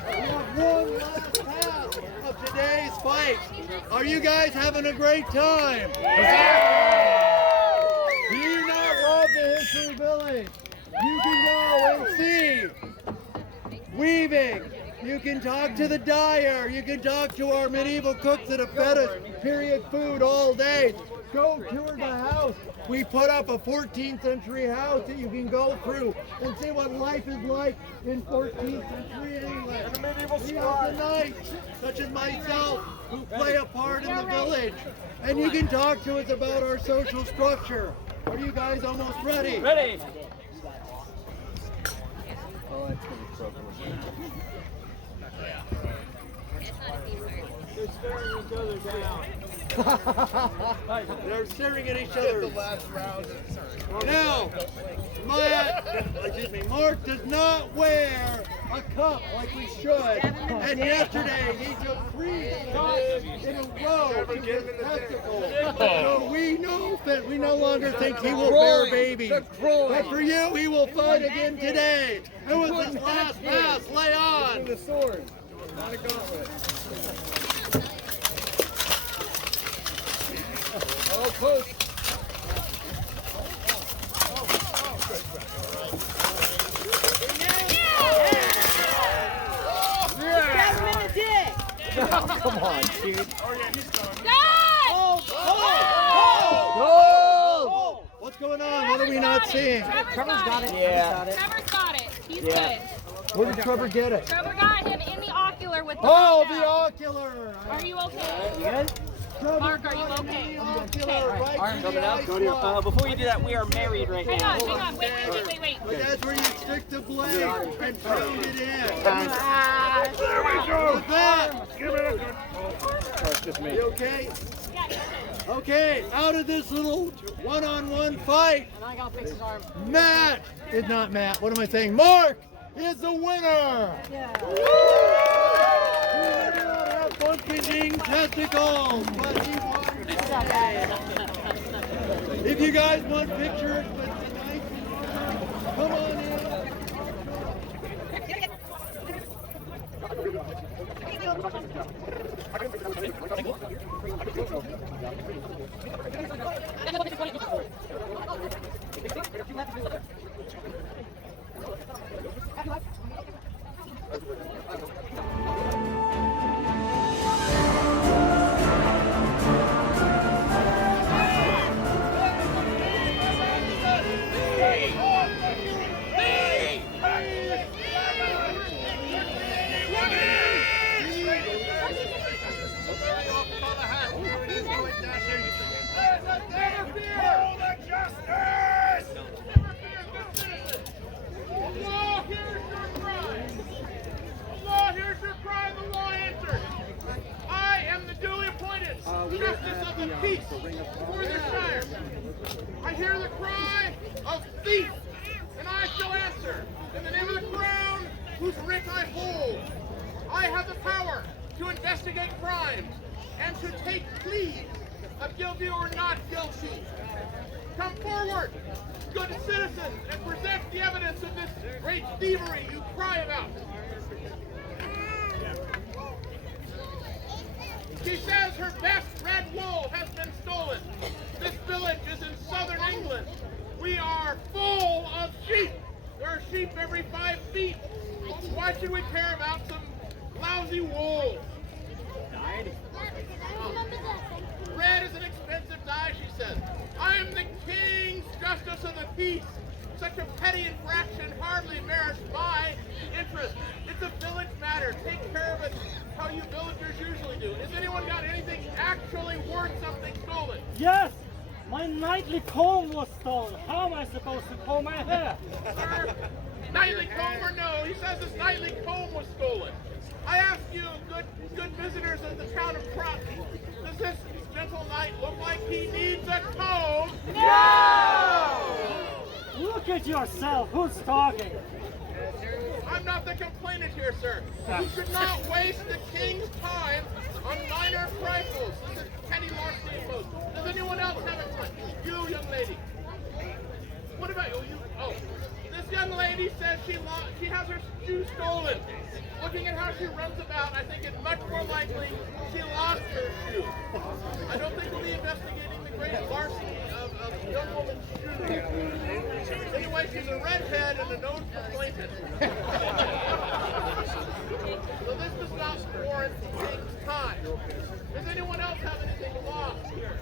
We have one last pass of today's fight. Are you guys having a great time? Do you not love the History Village? You can go and see weaving. You can talk to the dyer. You can talk to our medieval cooks that have fed us period food all day. Go tour the house. We put up a 14th century house that you can go through and see what life is like in 14th century England. We have the knights, such as myself, who play a part in the village. And you can talk to us about our social structure. Are you guys almost ready? Ready. They're staring at each other. Now, Mark does not wear a cup like we should. And yesterday he took 3 shots in a row to his testicles. So we know that we no longer think he will bear babies. But for you, he will fight again today. And with this last pass, lay on. The sword, not a gauntlet. Oh, post. Come on, dude. Oh! What's going on? What are we not seeing? Trevor's got it. Yeah. Trevor's got it. He's Yeah. good. Where did Trevor get it? Trevor got him in the ocular with the Oh, knockdown. the ocular! Are you okay? You good? Mark, are you okay? Right Coming up. Before you do that, we are married right Hang now. on, hang on. Wait. But that's where you stick the blade and pound it in. There we go. With that, Give it a good. Oh, it's just me. you okay? Okay, out of this little one-on-one fight, Matt is not Matt. What am I saying? Mark is the winner. He did not have functioning testicles, but he won today. If you guys want pictures with the knights, come on in. Justice of the peace for this shire. I hear the cry of thief, and I shall answer. In the name of the crown, whose writ I hold, I have the power to investigate crimes and to take pleas of guilty or not guilty. Come forward, good citizens, and present the evidence of this great thievery you cry about. She says her best red wool has been stolen. This village is in southern England. We are full of sheep. There are sheep every 5 feet. Why should we care about some lousy wool? Red is an expensive dye, she says. I am the king's justice of the peace. Such a petty infraction hardly merits my interest. It's a village matter. Take care of it how you villagers usually do. Has anyone got anything actually worth something stolen? Yes! My nightly comb was stolen. How am I supposed to comb my hair? Sir, nightly comb or no, he says his nightly comb was stolen. he needs a comb. Look at yourself. Who's talking? I'm not the complainant here, sir. You should not waste the king's time on minor trifles. This is petty larceny post. Does anyone else have a question? You, young lady. What about you? Oh, this young lady says she has her shoe stolen. Looking at how she runs about, I think it's much more likely she lost her shoe. I don't think we'll be investigating the great larceny of a young woman's shoe. Anyway, she's a redhead and a known complainant. So this does not warrant the king's time. Does anyone else have anything lost here?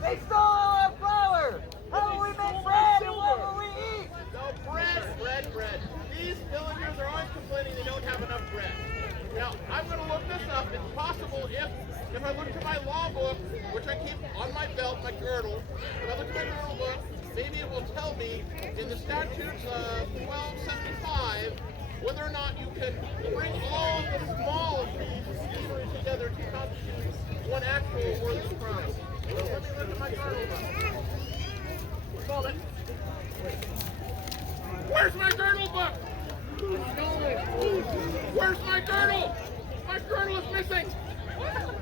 They stole our flour! How will we make bread and what will we eat? No, bread. These villagers are always complaining they don't have enough bread. Now, I'm going to look this up. It's possible if I look to my law book, which I keep on my belt, my girdle, if I look to my girdle book, maybe it will tell me in the statutes of 1275 whether or not you can bring all of the small thievery together to constitute one actual worthy crime. So let me look at my girdle book. One moment. Where's my girdle book? Where's my girdle? My girdle is missing.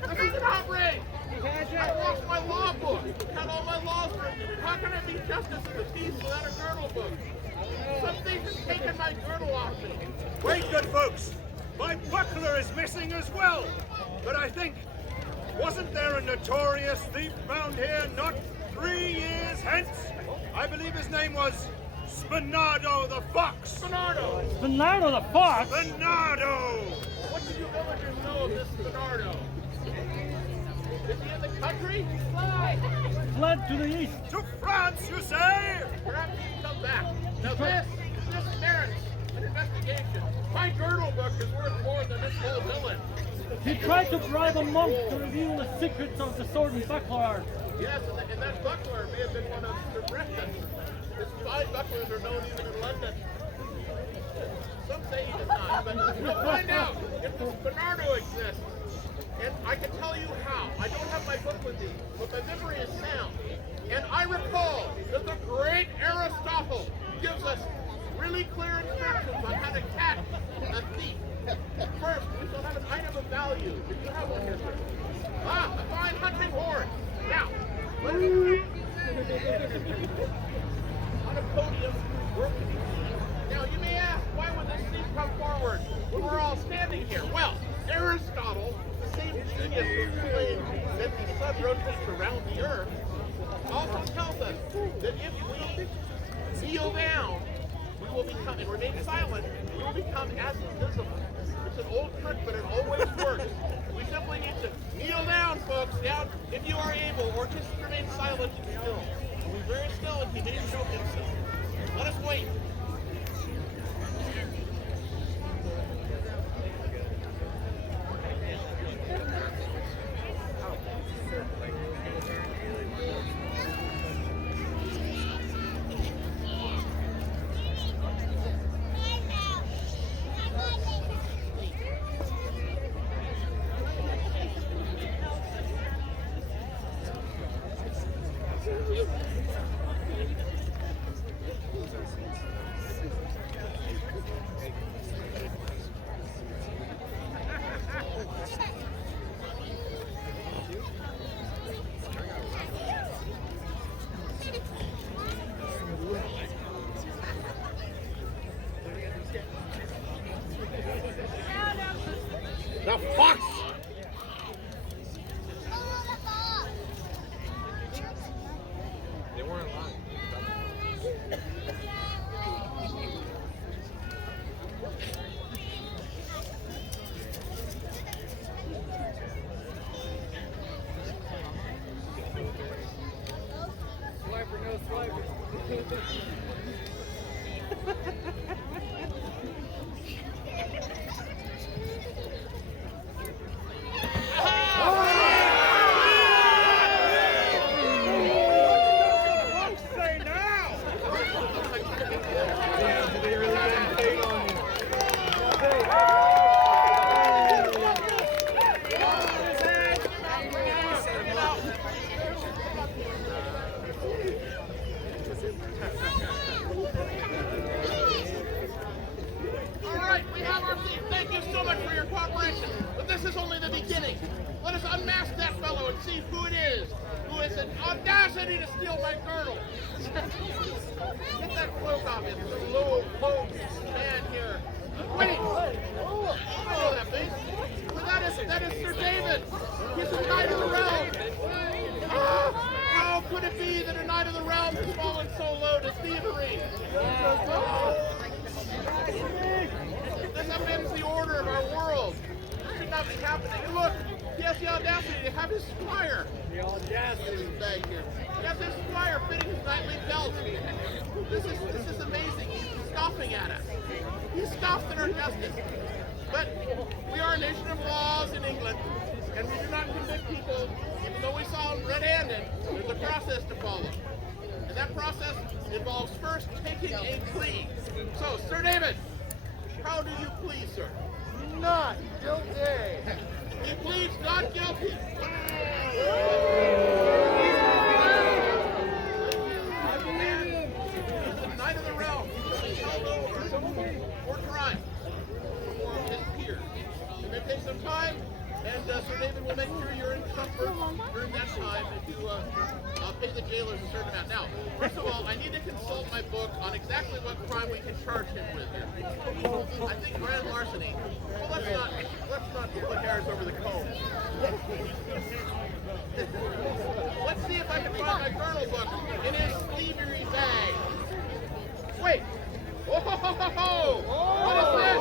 This is an outrage. I lost my law book. Had all my laws written. How can I be justice of the peace without a girdle book? Some thief has taken my girdle off me. Wait, good folks. My buckler is missing as well. But I think, wasn't there a notorious thief found here not 3 years hence? I believe his name was Spenardo the Fox. Spenardo! Spenardo the Fox? Spenardo! What do you villagers know of this Spenardo? Is he in the country? Fled to the east. To France, you say? Perhaps he can come back. Now this merits an investigation. My girdle book is worth more than this whole village. He tried to bribe a monk to reveal the secrets of the sword and buckler art. Yes, and that buckler may have been one of Sir Brecton's. His 5 bucklers are known even in London. Some say he does not, but we'll find out if the Spenardo exists. And I can tell you how. I don't have my book with me, but my memory is sound. And I recall that the great Aristotle gives us really clear instructions on how to catch a thief. First, we shall have an item of value. If you have one here, sir. Ah, a fine hunting horn. Now, let's on a podium, where can you see? Now, you may ask, why would this thief come forward when we're all standing here? Well, Aristotle, the same genius who claimed that the sun rotates around the earth, also tells us that if we kneel down, we will become, and remain silent, we will become as invisible. It's an old trick, but it always works. We simply need to kneel down, folks, down if you are able, or just remain silent and still. Be very still and he may show himself. Let us wait. The fox! They weren't lying. Swiper, no swiper. beginning. Let us unmask that fellow and see who it is who has an audacity to steal my girdle. Get that cloak off him, the low man here. Wait! I know that face. But that is Sir David. He's a knight of the realm. How could it be that a knight of the realm has fallen so low to thievery? This upends the order of our world. It should not be happening. And look, he has the audacity to have his squire. The audacity back here. He has his squire fitting his knightly belt. This is amazing. He's scoffing at us. He scoffs at our justice. But we are a nation of laws in England, and we do not convict people, even though we saw them red-handed. There's a process to follow. And that process involves first taking a plea. So, Sir David, how do you plead, sir? Not guilty. He pleads not guilty. He's the knight of the realm. He's held over for crime before his peers. It may take some time, and Sir David will make sure you're in comfort during that time if you pay the jailers a certain amount. Now, first of all, I need to consult my book on exactly what crime we can charge him with here. I think grand larceny. Well, let's not put hairs over the comb. Let's see if I can find my journal book in his thievery bag. Wait! Whoa! What is this?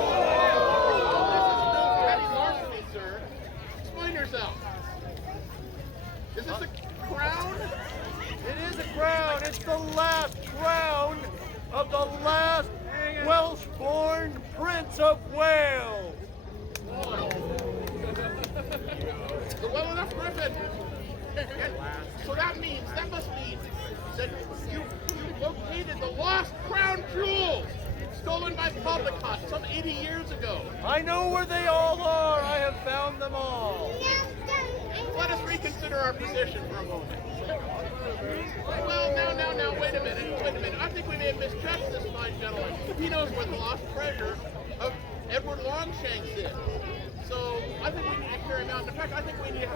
This is no petty larceny, sir. Explain yourself. Is this a crown? It is a crown. It's the last crown of the last Welsh-born Prince of Wales. The well enough griffin. And so that must mean that you located the lost crown jewels stolen by Poleaxe some 80 years ago. I know where they all are. I have found them all. Let us reconsider our position for a moment. Well, now, wait a minute. I think we may have misjudged this fine gentleman. He knows where the lost treasure of Edward Longshanks is. So I think we need to carry him out. In fact, I think we need to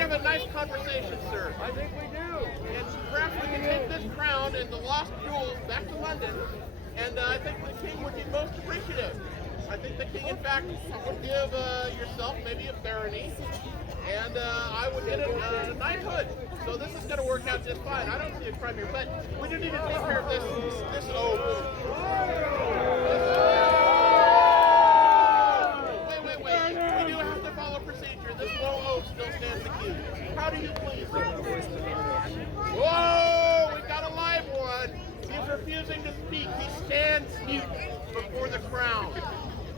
have a nice conversation, sir. I think we do. And perhaps we can take this crown and the lost jewels back to London, and I think the king would be most appreciative. I think the king, in fact, would give yourself maybe a barony, and I would get a knighthood. So this is going to work out just fine. I don't see a crime here, but we do need to take care of this oath. Wait. We do have to follow procedure. This low oath still stands the key. How do you please, sir? Whoa! We got a live one. He's refusing to speak. He stands mute before the crown.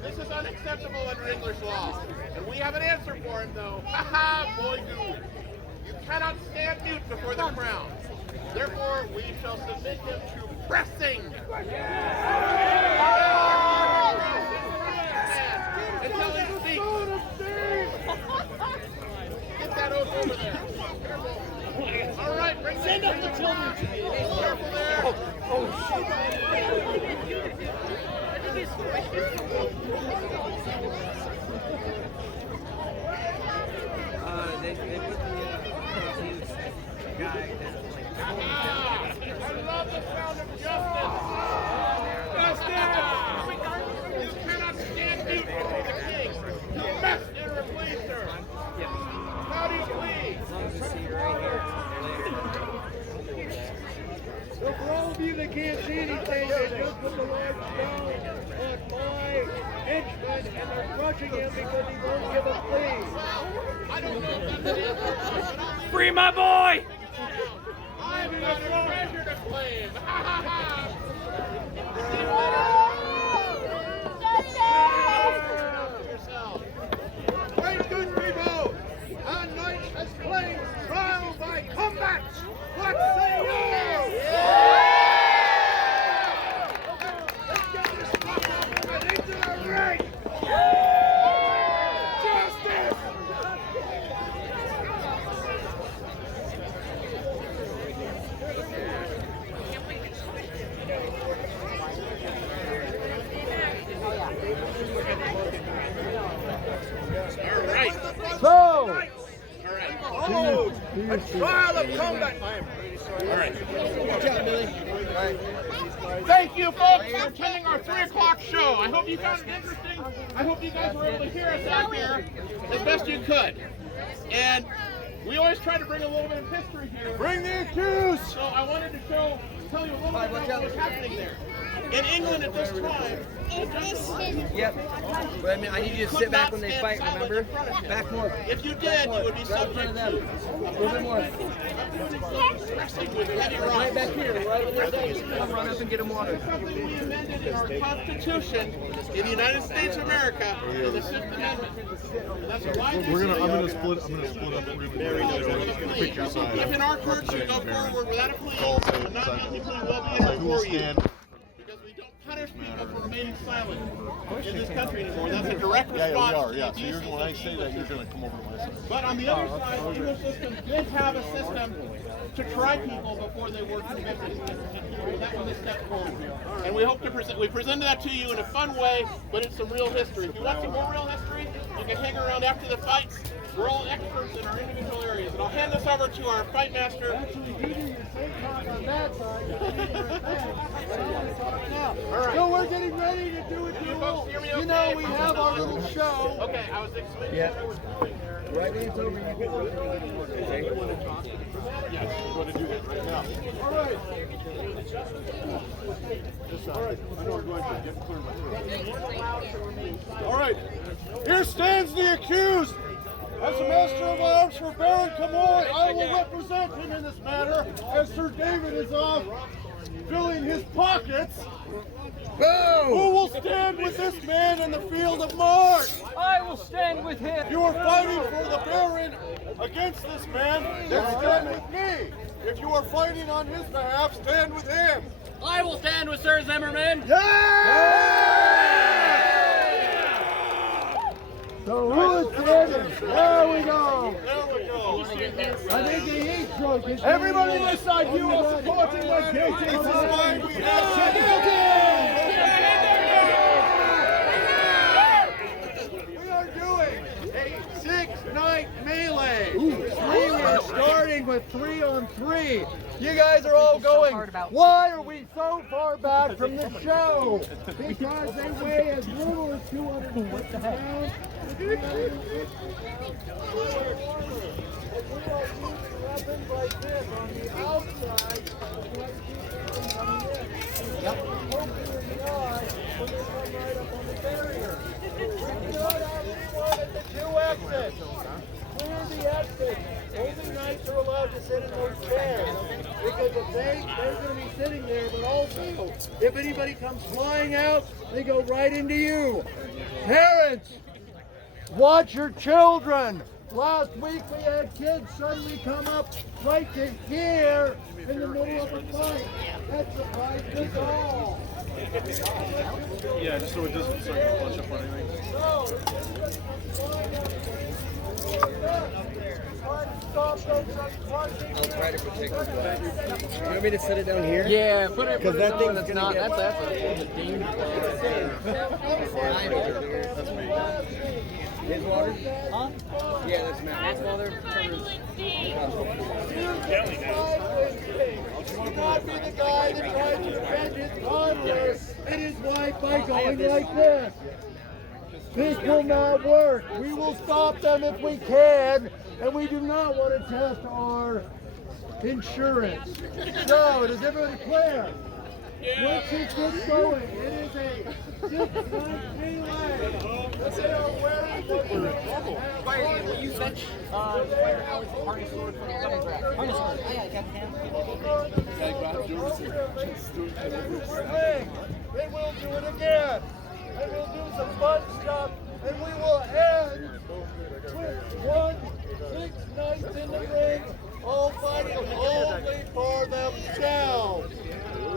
This is unacceptable under English law. And we have an answer for him, though. Ha ha, boy goo. You cannot stand mute before the crown. Therefore, we shall submit him to pressing. Until he speaks. Get that oath over there. Careful. All right, send up the children to me. Careful there. Oh shit. They put the accused guy that's like I love the sound of justice. You cannot stand mute before the king. You must enter a plea, sir. How do you plead? as long as you see right here. So for all of you that can't see anything, they just put the large stone on my henchman, and they're crushing him because he won't give a plea. I don't know if that's it. Free my boy! I've got a treasure to claim. Ha ha ha. Right, good people! Our knight has claimed trial by combat! What say you? Let's get this fuck up and into the ring! Justice! A trial of combat. I am really sorry. All right. Good job, Billy. Thank you, folks, for attending our 3 o'clock show. I hope you found it interesting. I hope you guys were able to hear us out here as best you could. And we always try to bring a little bit of history here. Bring the accused! So I wanted to tell you a little bit about what was happening there. In England at this time, Yep. But I mean, I need you to sit back when they fight, remember? Back more. if you did, you would be Right in front subject of them. to A little bit more. arresting with heavy Right rods. back here, right over there. Come run up and get them water. Something we amended in our Constitution in the United States of America in the 5th Amendment. And that's why I'm gonna split up. We're gonna pick your side. if in our court you go forward without a plea, a not-guilty plea will be in Who will for you. stand? Because we don't punish people for remaining silent in this country anymore. That's a direct response. Yeah, we are. to Yeah. the So you're, when I say that, you're gonna come over to my side. But on the other side, the legal system did have a system to try people before they were convicted. That was a step forward. And we hope to we presented that to you in a fun way, but it's some real history. If you want some more real history, you can hang around after the fights. We're all experts in our individual areas. And I'll hand this over to our fight master. Actually, you do your same talk on that side. All right. So we're getting ready to do it. You folks hear me okay? You know, we have our little show. Okay, I was explaining Yeah. what I was doing there. Right when it's over, you can look and get them water, okay? Yes, we're going to do that right now. All right. All right. Here stands the accused. As the Master of Arms for Baron Camoy, I will represent him in this matter as Sir David is off filling his pockets. Who will stand with this man in the field of Mars? I will stand with him. You are fighting for the Baron against this man, then stand with me. If you are fighting on his behalf, stand with him. I will stand with Sir Zimmerman. So who is standing? There we go. There we go. I think he is drunk. Everybody this side, you are supporting my guilty. This is why we have We are doing a 6-night melee. We are starting with 3-on-3. You guys are all going, why are we so far back from the show? Because they weigh as little as 250 pounds. Weapons like this on the outside to try to keep them from coming in. Poking in the eye when they come right up on the barrier. We do not have anyone at the 2 exits. Clear the exits. Only knights are allowed to sit in those chairs. Because if they're going to be sitting there, but also, if anybody comes flying out, they go right into you. Parents, watch your children. Last week we had kids suddenly come up right to here in the middle of a fight. That surprised us all. Yeah, just so it doesn't start to flush up on anything. So, if anybody comes flying out, try to stop those from crushing you. Try to protect the glass. You want me to set it down here? Yeah, put it. Because that thing's gonna get... That's a dangerous. That's me. His water? Huh? Yeah, that's Matt. That's water. Do not be the guy that tried to defend his toddler and his wife by going like this. This will not work. We will stop them if we can, and we do not want to test our insurance. So, does everybody clear? Once it gets going, it is a 6-night melee. They are wearing the Will you fetch Firehouse Harness Sword from the gun rack? Harness Sword. They will do it again. And we'll do some fun stuff, and we will end with 6 nights in the ring, all fighting only for themselves.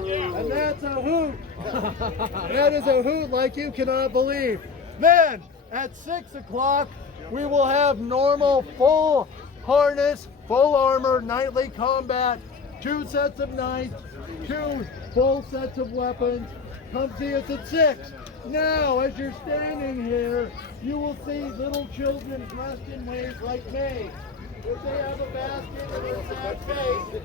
And that's a hoot. That is a hoot like you cannot believe. Then, at 6 o'clock, we will have normal full harness, full armor, nightly combat, 2 sets of knights, 2 full sets of weapons. Come see us at 6. Now, as you're standing here, you will see little children dressed in ways like me. If they have a basket and a sad face.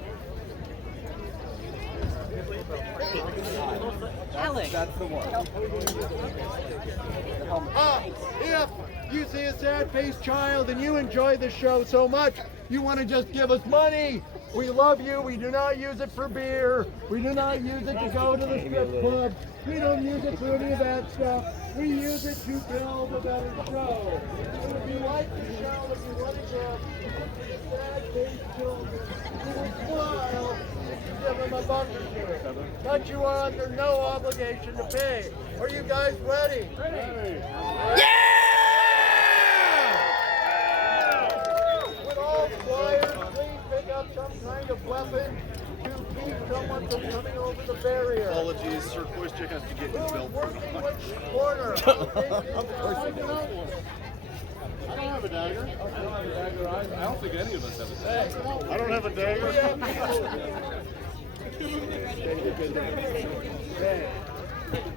Alex. That's the one. If you see a sad-faced child and you enjoy the show so much, you want to just give us money. We love you. We do not use it for beer. We do not use it to go to the strip club. We don't use it for any of that stuff. We use it to build a better show. And if you like the show, if you want to give sad-faced children who will smile, give them a buck or two. But you are under no obligation to pay. Are you guys ready? Ready. Would all flyers please pick up some kind of weapon to keep someone from coming over the barrier? Apologies, Sir Kostya has to get his belt. Working which corner? Of course he does. I don't have a dagger. I don't have a dagger. I don't think any of us have a dagger. I don't have a dagger.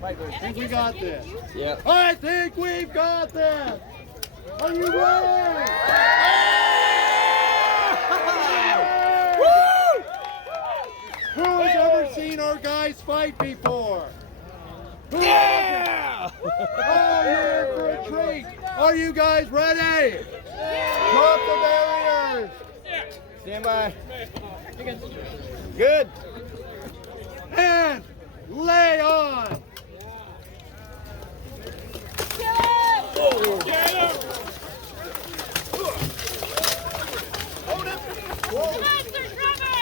I think we got this. Yep. I think we've got this. Are you ready? Who's ever seen our guys fight before? Yeah! Oh, you're in for a treat. Are you guys ready? Drop the barriers. Stand by. Good. And lay on. Come on, Sir Trevor!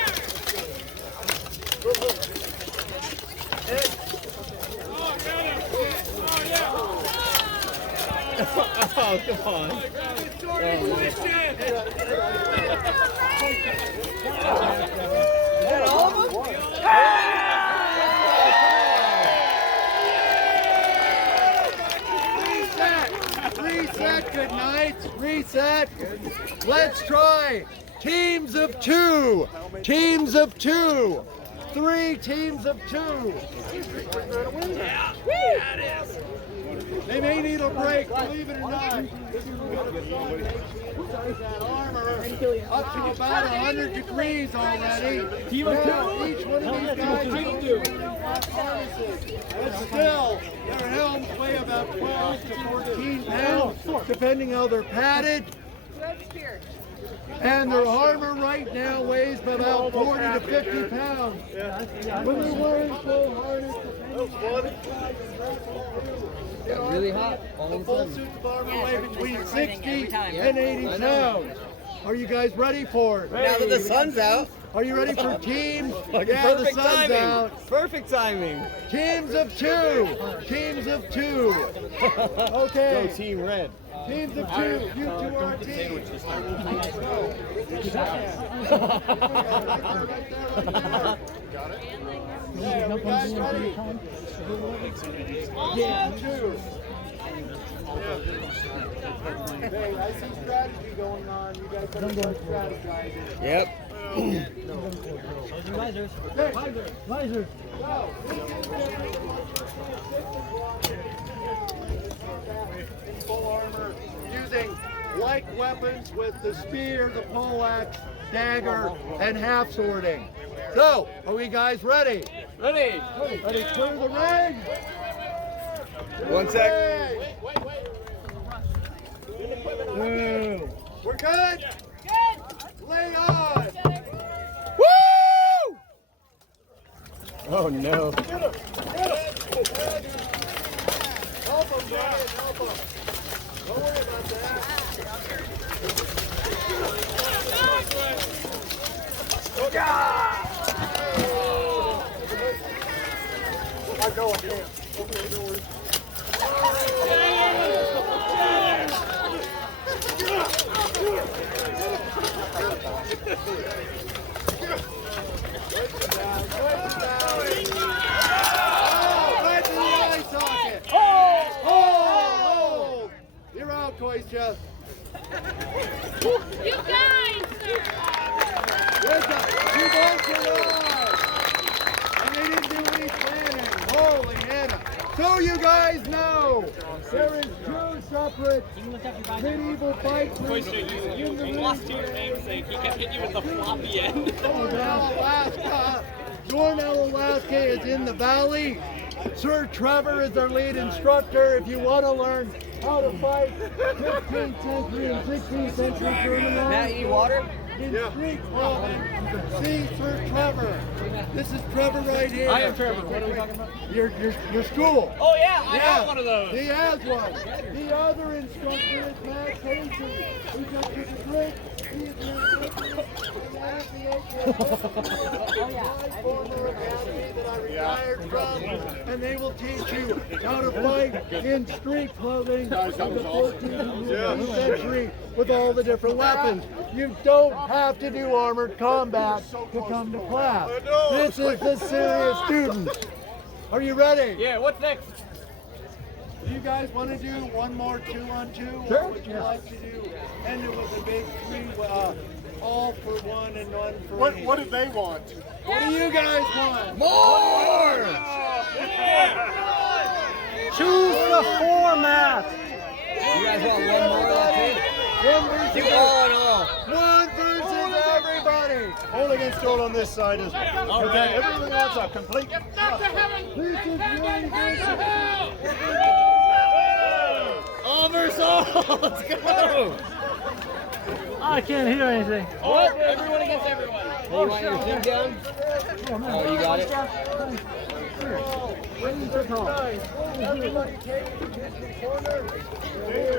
Oh, come on. Is that all of them? Reset, good night. Reset. Let's try. Teams of two. Teams of two. 3 teams of 2. They may need a break, believe it or not. Up to about 100 degrees already. Team of 2. Each one of these guys have harnesses. But still, their helms weigh about 12 to 14 pounds, depending how they're padded. And their armor right now weighs about 40 to 50 pounds. When they're wearing full harness, Got really hot. All a of a full sudden. suit of armor weighs between 60 and 80 pounds. Are you guys ready for it? Now that the sun's out. Are you ready for teams? Like Yeah, the perfect sun's timing. out. Perfect timing. Teams of 2. Teams of 2. Okay. Go Team Red. Teams of 2. You 2 are our team. Got it? Yeah, you guys ready? Yeah. 2. Hey, I see strategy going on. You guys better start strategizing. Yep. Visors. In full armor, using light weapons with the spear, the poleaxe, dagger, and half-swording. So, are we guys ready? Ready. Ready, clear the ring. 1 sec. We're good? Lay on. Woo! Oh no. Help him, Brian, help him. Don't worry about that. I know I can't. Okay, no worries. You're out, Kostya. You guys, sir! You both arrived. And they didn't do any planning. Holy Hannah. So you guys know, there is two separate medieval fight groups in the Lost to your namesake. He kept hitting you with the floppy end. Dornell, Alaska. Dornell, Alaska is in the valley. Sir Trevor is our lead instructor. If you want to learn how to fight 15th century and 16th century German Matt, you need water? in street clothing, see Sir Trevor. This is Trevor right here. I am Trevor. What are we talking about? Your school. Oh yeah, I got one of those. He has one. The other instructor is Matt Casey. He just took a drink. He is former academy that I retired from, and they will teach you how to fight in street clothing in the 14th century with all the different weapons. You don't have to do armored combat to come to class. This is the serious student. Are you ready? Yeah, what's next? Do you guys want to do one more 2-on-2? Sure. What would you like to do? And it was a big three, all for one and one for any. What do they want? What do you guys want? More! Choose the format. You guys want one more? That's it? One versus Do all in all. one versus everybody. Only against goal on this side is okay. Everything else are complete. This is really good. All versus all. Let's go. I can't hear anything. What? Everyone against everyone. Hey, you want your thing down? Oh, you got it? Everybody take the corner.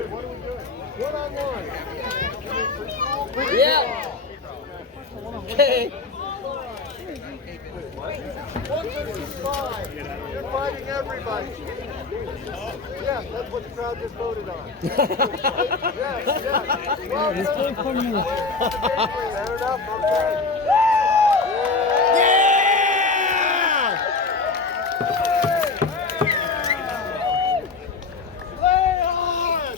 What are we doing? One-on-one. Yeah. Okay. 1 versus 5. You're fighting everybody. Yes, that's what the crowd just voted on. Yes. Well, fair enough. Okay. Play on!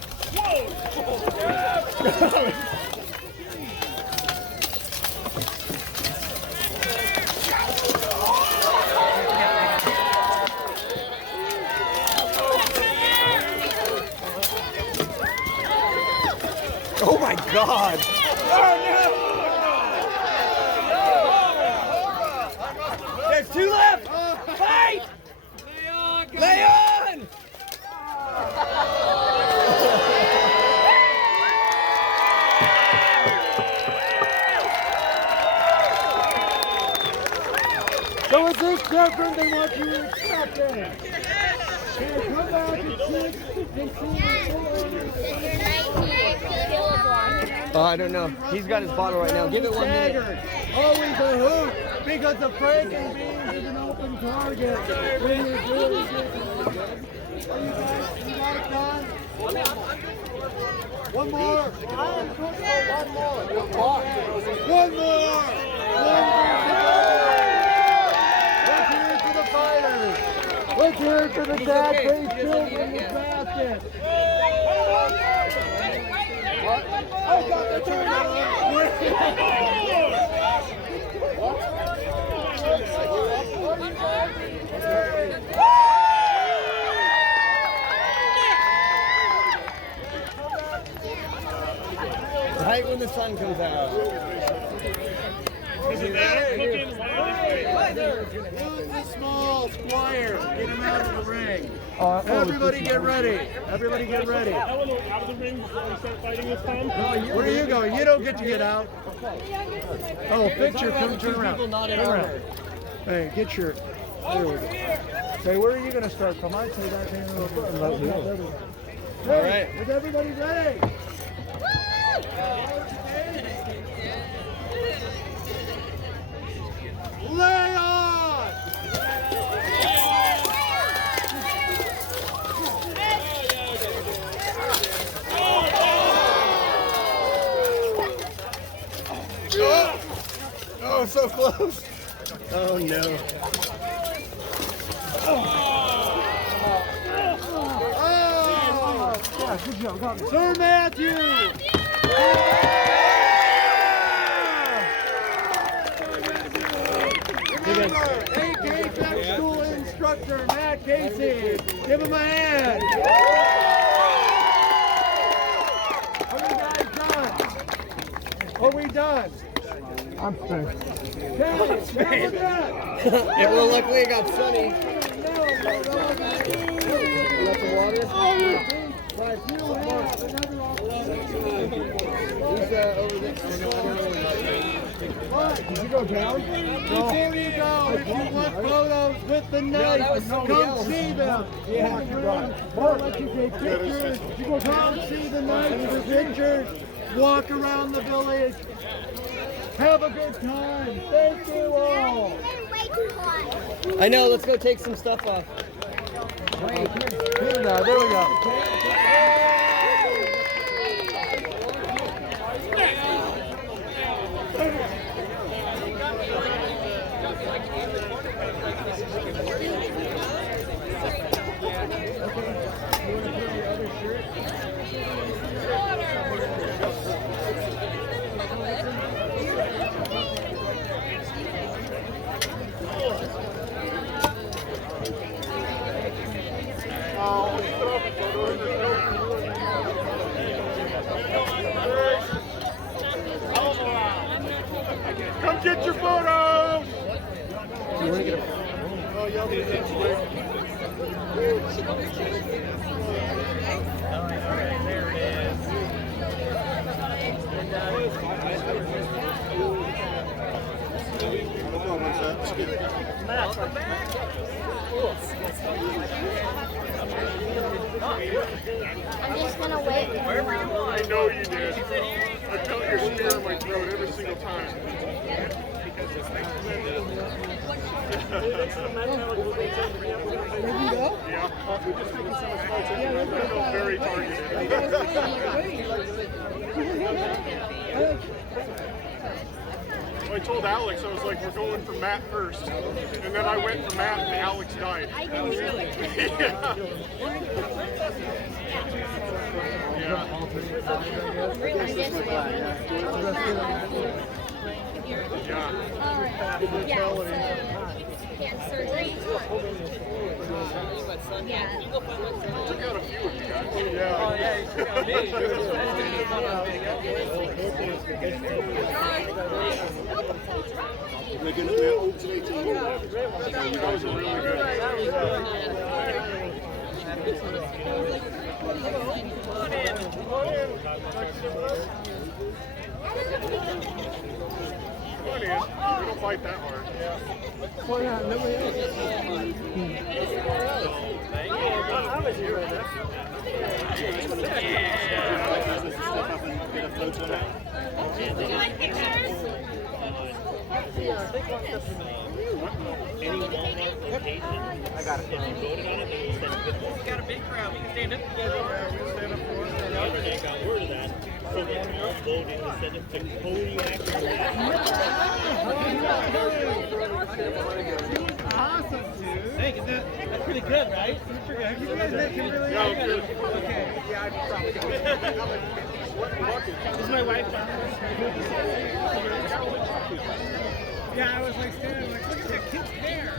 Oh my God. There's two left. Fight! Leon! So is this different than what you were expecting? Can you come back and see? I don't know. He's got his bottle right now. Give it 1 minute. Always a hoot, because the Franken beans is an open target. When you're really Are you guys, you got it done? One more. I'm good for one more. One more. Let's hear it for the sad-faced children in the basket. I got the turn. Right when the sun comes out. Who's the small squire? Get him out of the ring. Everybody get ready. Everybody get ready. Out of the ring before we start fighting this time. Where are you going? You don't get to get out. Oh, picture. Come turn around. Turn around. Hey, get your. There we go. Say, where are you going to start from? I'd say that thing a little bit. All right. Is everybody ready? Lay on! Oh, so close. Oh no. Yeah, good job. Got me. Sir Matthew! Remember, AK Tech School instructor Mr. Matt Casey. Give him a hand. Are you guys done? Are we done? I'm finished. Okay, now look at that. Yeah, well, luckily it got sunny. Let the water. But you have another opportunity. He's over there. What? Did you go down? Before you go, if you want photos with the knife, come see them. Yeah, I'll let you take pictures. Come see the knife for pictures. Walk around the village. Have a good time. Thank you all. I know, let's go take some stuff off. Here now, there we go. Come get your photos! You want to get a... Oh, yeah, I'll be next week. There it is. I'm just gonna wait. Wherever you want. I know you did. I felt your spear in my throat every single time. Yeah. I felt very targeted. Well, I told Alex, I was like, we're going for Matt first. And then I went for Matt and Alex died. Really? Yeah. Hand surgery. Yeah. Took out a few of you guys. Yeah. Oh, yeah, you took out me. Those are really good. Come on in. We don't fight that hard. Why not? Nobody else. Do you like pictures? I got it. If you voted on it, then we'll send a picture. We got a big crowd. We can stand up together. They got word of that. So they're not voting. We send it to Poleaxe. Awesome, dude. Hey, that's pretty good, right? You guys making really Yeah, good. good. Okay, yeah, I probably This is my wife. Yeah, I was like standing like, look at that kid's hair.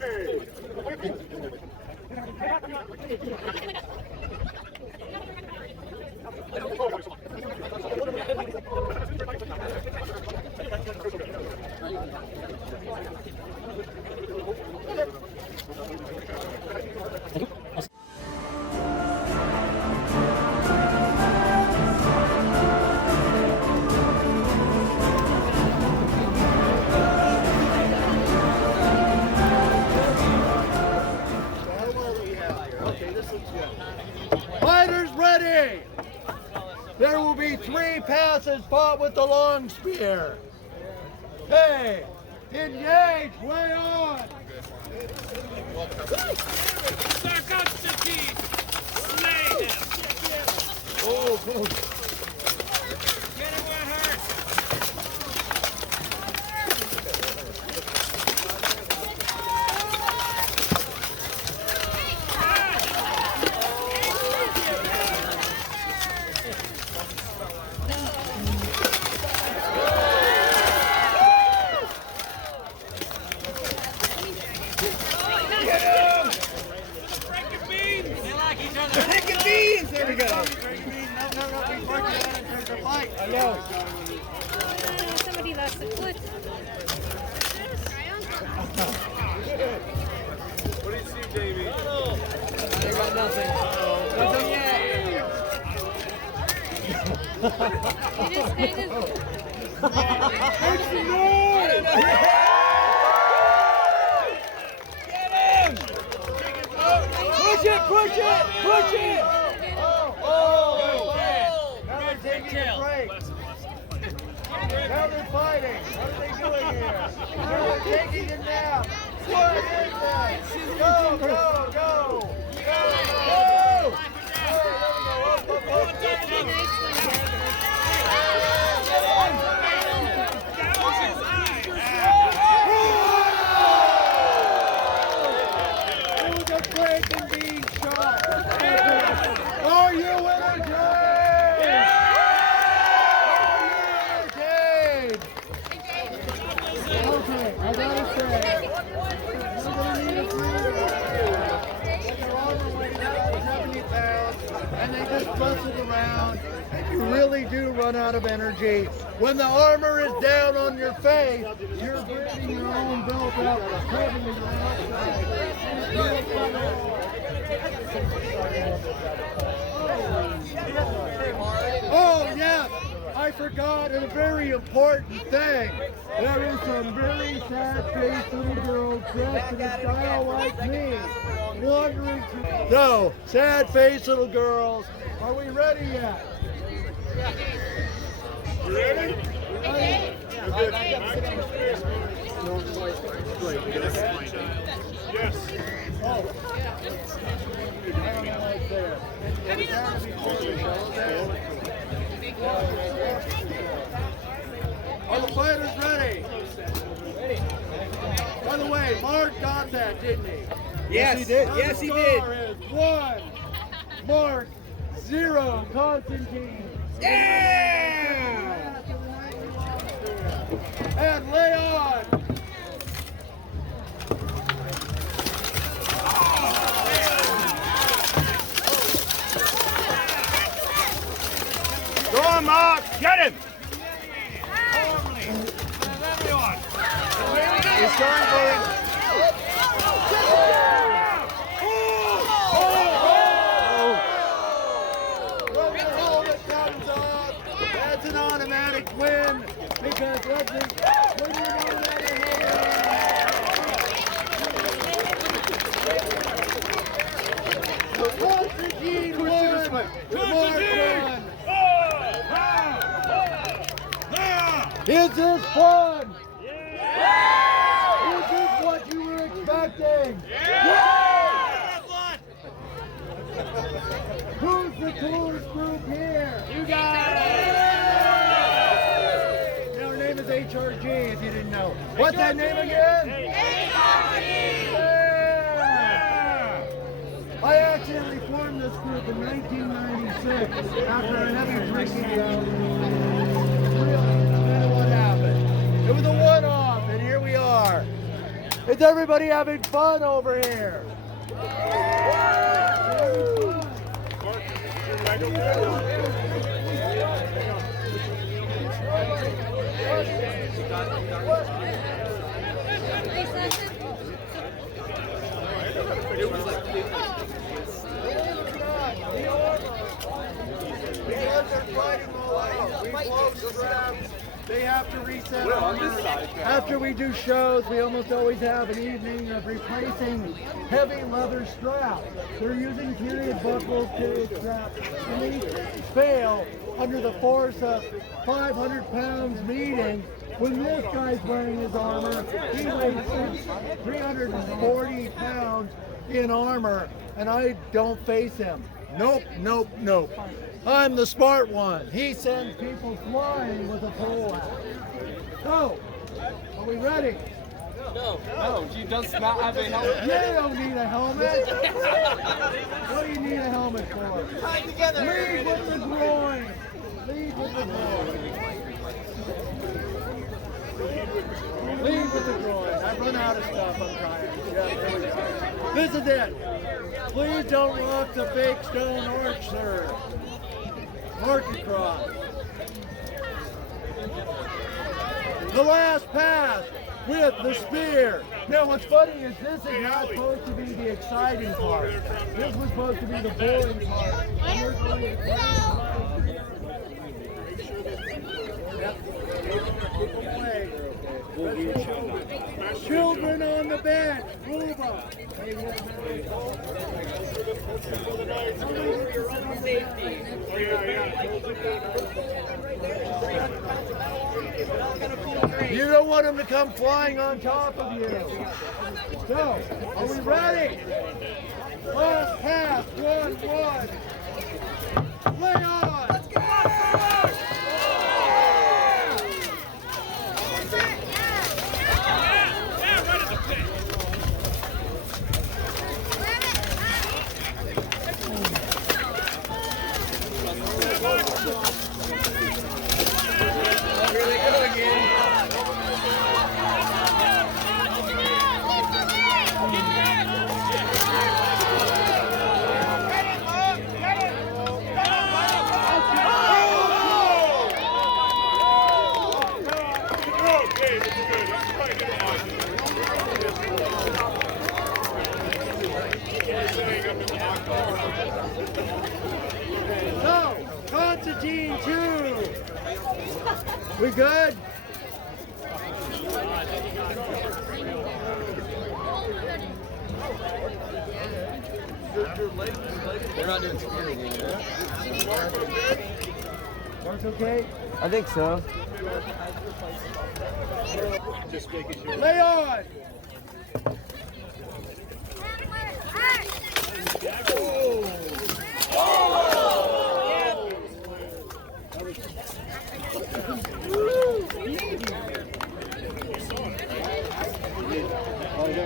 Hey. Fighters ready! There will be 3 passes fought with the long spear. Hey, engage, way on! Oh, oh. Somebody lost a foot. What do you see, Davey? I got nothing. Nothing yet. It is kind of... Get him! Push it, push it, push it! Now they're taking a break. Now they're fighting. What are they doing here? Now they're taking a nap. What is that? Go, go, go! Go! Go! Are you entertained? Okay, I gotta say, we're gonna need a crew. They're all weighing about 70 pounds, and they just bust it around, and you really do run out of energy. When the armor is down on your face, you're breathing your own belt out, covering your outside. Oh, yes, I forgot a very important thing. There is some very sad-faced little girls dressed in a style like me, wandering through. So, sad-faced little girls, are we ready yet? You ready? Yes. Oh. Right there. Are the fighters ready? By the way, Mark got that, didn't he? Yes, he did. Yes, he did. 1, Mark, 0, Constantine. Yeah! And lay on. Go on, Mark. Get him. He's going for it. When the helmet comes off, that's an automatic win because let's see, when you know that Constantine won! Constantine! Is this fun? Yeah! Is this what you were expecting? Yeah! Who's the coolest group here? You guys! Our name is HRG if you didn't know. What's that name again? HRG! Yeah! I accidentally formed this group in 1996 after a heavy drinking bout. What happened? It was a one-off, and here we are. Is everybody having fun over here? Because they're fighting all out. We blow straps. They have to reset armor. After we do shows, we almost always have an evening of replacing heavy leather straps. They're using period buckles, period straps, and they fail under the force of 500 pounds meeting. When this guy's wearing his armor, he weighs 340 pounds in armor, and I don't face him. Nope, nope, nope. I'm the smart one. He sends people flying with a poleaxe. So, are we ready? No, she does not have a helmet. You don't need a helmet. What do you need a helmet for? Tied together. Lead with the groin. Lead with the groin. Lead with the groin. I've run out of stuff. I'm trying. Yeah, there we go. This is it. Please don't rock the fake stone arch, sir. Mark across. The last pass with the spear. Now what's funny is this is not supposed to be the exciting part. This was supposed to be the boring part. Children on the bench. Move up. You don't want them to come flying on top of you. So, are we ready? Last pass, 1-1. Lay on. Let's go. Here they go again. So, Constantine 2. We good? They're not doing spearing anymore. Mark's okay? I think so. Lay on!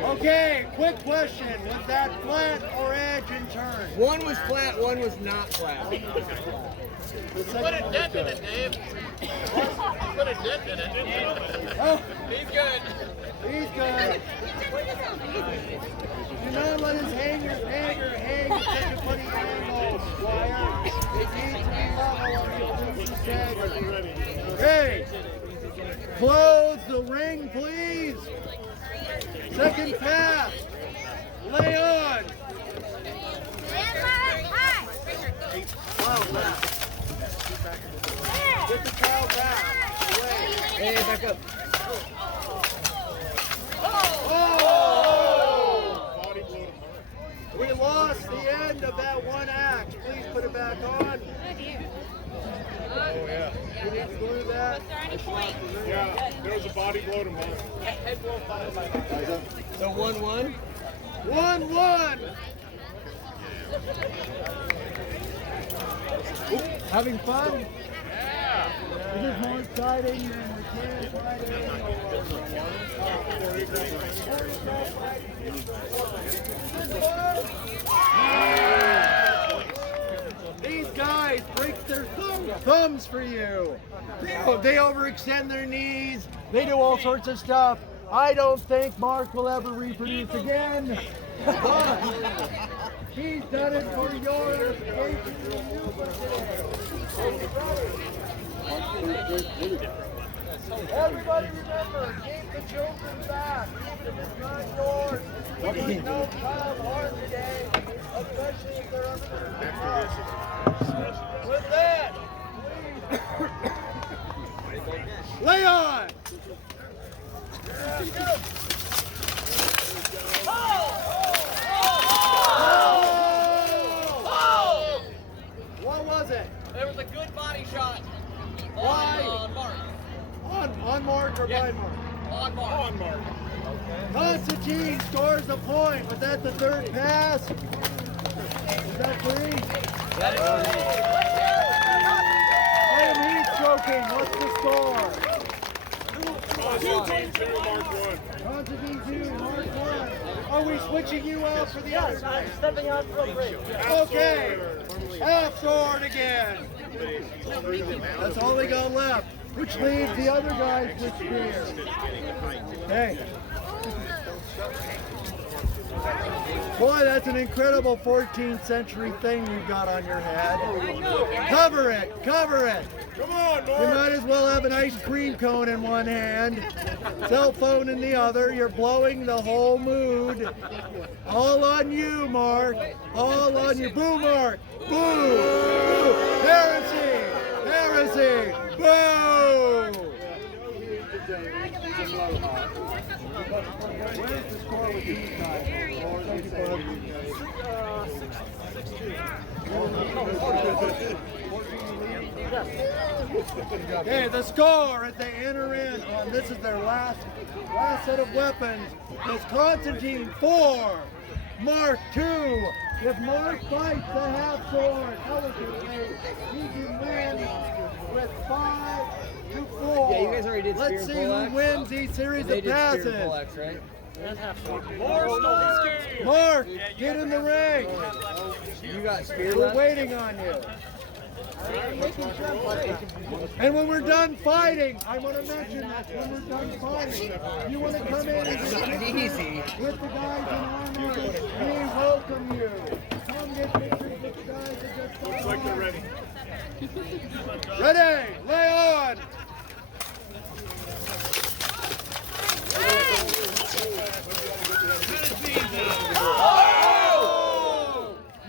Okay, quick question. Was that flat or edge and turn? One was flat, one was not flat. Put a dent in it, Dave. Put a dent in it. Oh, He's good. he's good. Do not let his hanger hang at such a funny angle, Squire. It needs to be level on the stagger. Hey, close the ring, please. Second pass. Lay on. Get the towel back. Away. Hey, back up. Oh! We lost the end of that one act. Please put it back on. Oh, yeah. We need to glue that. Yeah, there was a body blow to mine. So 1-1. 1-1. Having fun? Yeah. Is this more exciting than the kids These guys break their thumbs for you. They overextend their knees. They do all sorts of stuff. I don't think Mark will ever reproduce again. He's done it for your education. Everybody remember, keep the children back. Even if it's not yours. There's no child harm today, especially if they're under the age. With that, please. Lay on! What was it? There was a good body shot. Why? On mark. On mark or by mark? On mark. On mark. Constantine scores a point, but that's the third pass. Is that three? That is three. I am heat stroking. What's the score? Constantine 2, Mark 1. Constantine 2, Mark 1. Are we switching you out for the other? I'm stepping out for a break. Okay. Halfsword again. That's all we got left, which leaves the other guys with spear. Okay. Boy, that's an incredible 14th century thing you've got on your head. Cover it, cover it. Come on, You might as well have an ice cream cone in one hand, cell phone in the other. You're blowing the whole mood. All on you, Mark. All on you. Boo, Mark. Boo. Boo. Heresy. Heresy. Boo. Where's the score with these guys? Okay, the score as they enter in on this is their last set of weapons is Constantine 4, Mark 2. If Mark fights the half-sword elegantly, he can win with 5 to 4. Yeah, you guys already did Let's see who wins each series of passes. Poleaxe, right? Mark, get in the ring. You got spear We're left? waiting on you. And when we're done fighting, I want to mention that when we're done fighting, you want to come in and get Easy. with the guys in armor. We welcome you. Come get pictures with the guys that just Looks like they're ready. Ready, lay on.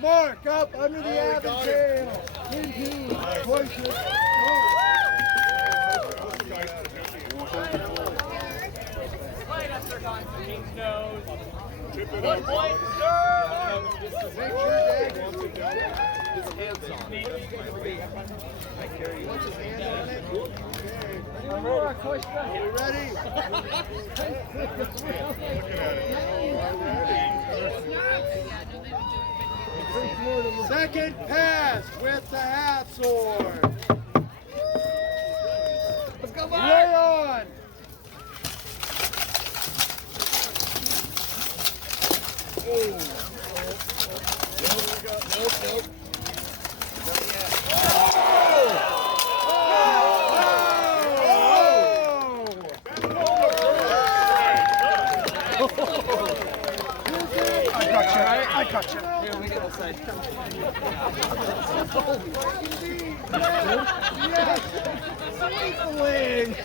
Mark up under the aventail. Into voices. Right up Sir Constantine's nose. Tip it 1 up. point, sir. Make sure Dad His hands on. wants his hand on it. Okay. Kostya. Are we ready? Second pass with the half-sword. Let's go, Lay on. Nope. I got you. Here, we get outside. Yes! Safely!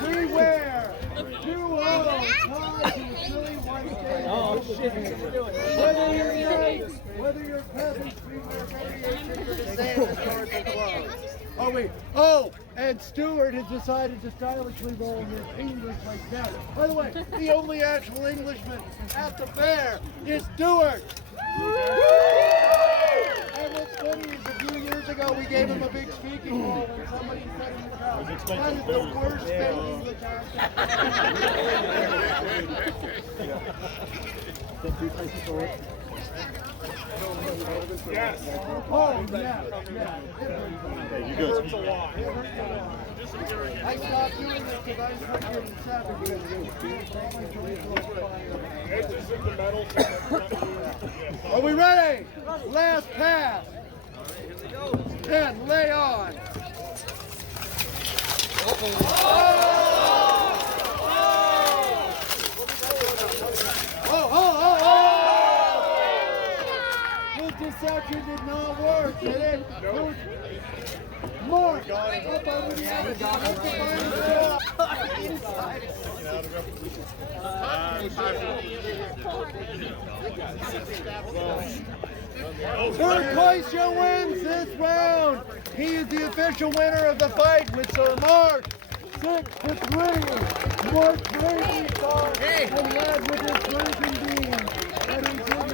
Beware! 2-0! Tied to a silly white day. Oh, shit. Whether you're knights, whether you're peasants, beware variations of the same historical club. Oh, wait. Oh, and Stuart has decided to stylishly roll his English like that. By the way, the only actual Englishman at the fair is Stuart. And what's funny is a few years ago we gave him a big speaking role when somebody said in the crowd, that is the worst fake English accent. Yes. Oh, yeah, yeah. You good. I stopped doing this because I was getting Edges of the metal. Are we ready? Last pass. Then lay on. Oh! Option did not work. Did it? Mark. Up over the other Sir Kostya wins this round. He is the official winner of the fight with Sir Mark. 6-3. Mark Brady fought and led with his drinking beans. And he did not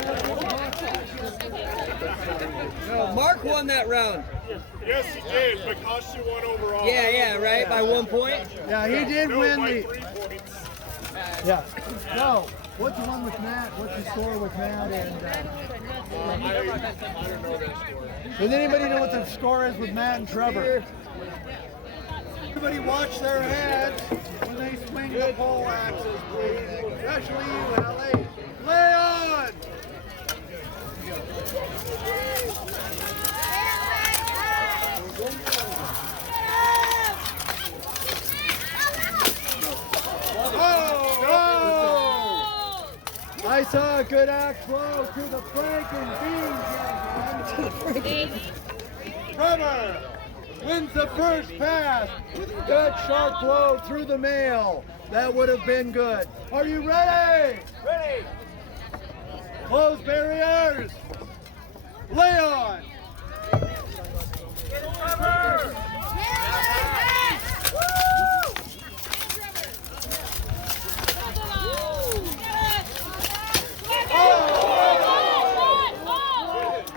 No, Mark won that round. Yes, he did, but Kostya won overall. Yeah, right, by 1 point. Yeah, he did win by the. 3 points. Yeah. No. What's the one with Matt? What's the score with Matt and? I don't know that score. Does anybody know what the score is with Matt and Trevor? Everybody watch their heads when they swing the poleaxes, please. Especially you, Allie. Lay on! Oh! I saw a good axe blow to the Franken beans, Trevor wins the first pass with a good sharp blow through the mail. That would have been good. Are you ready? Ready. Close barriers. Lay on. Trevor.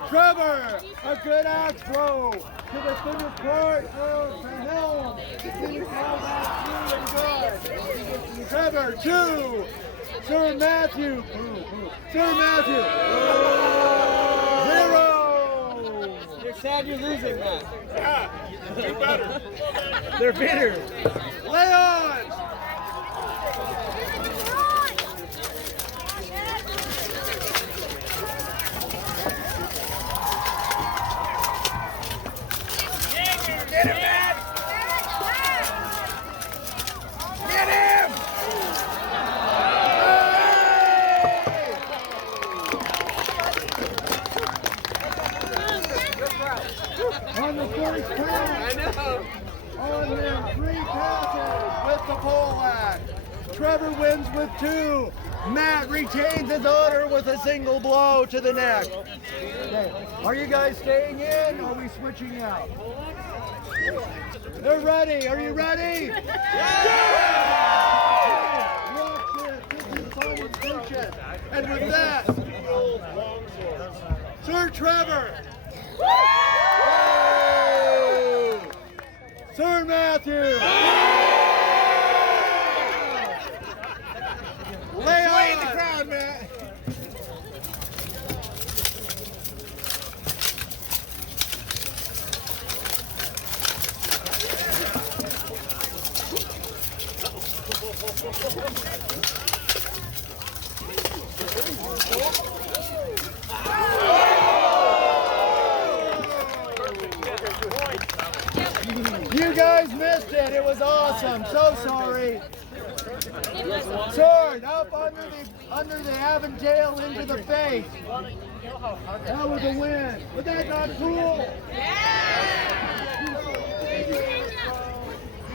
Trevor, a good axe throw to the thinnest part of the helm. He's held that through and good. Trevor, 2. Sir Matthew. Sir Matthew. 0. You're sad you're losing, man. Yeah, do better. They're bitter. Lay on. Get him, man! Get him! On the first pass. I know. On their 3 passes with the poleaxe. Trevor wins with 2. Matt retains his honor with a single blow to the neck. Okay. Are you guys staying in or are we switching out? They're ready. Are you ready? Yeah! Watch this. This is final station. And with that, Sir Trevor. Yay! Sir Matthew. Lay on. The crowd, man. You guys missed it. It was awesome. So sorry. Sword up under the aventail into the face. That was a win. Was that not cool?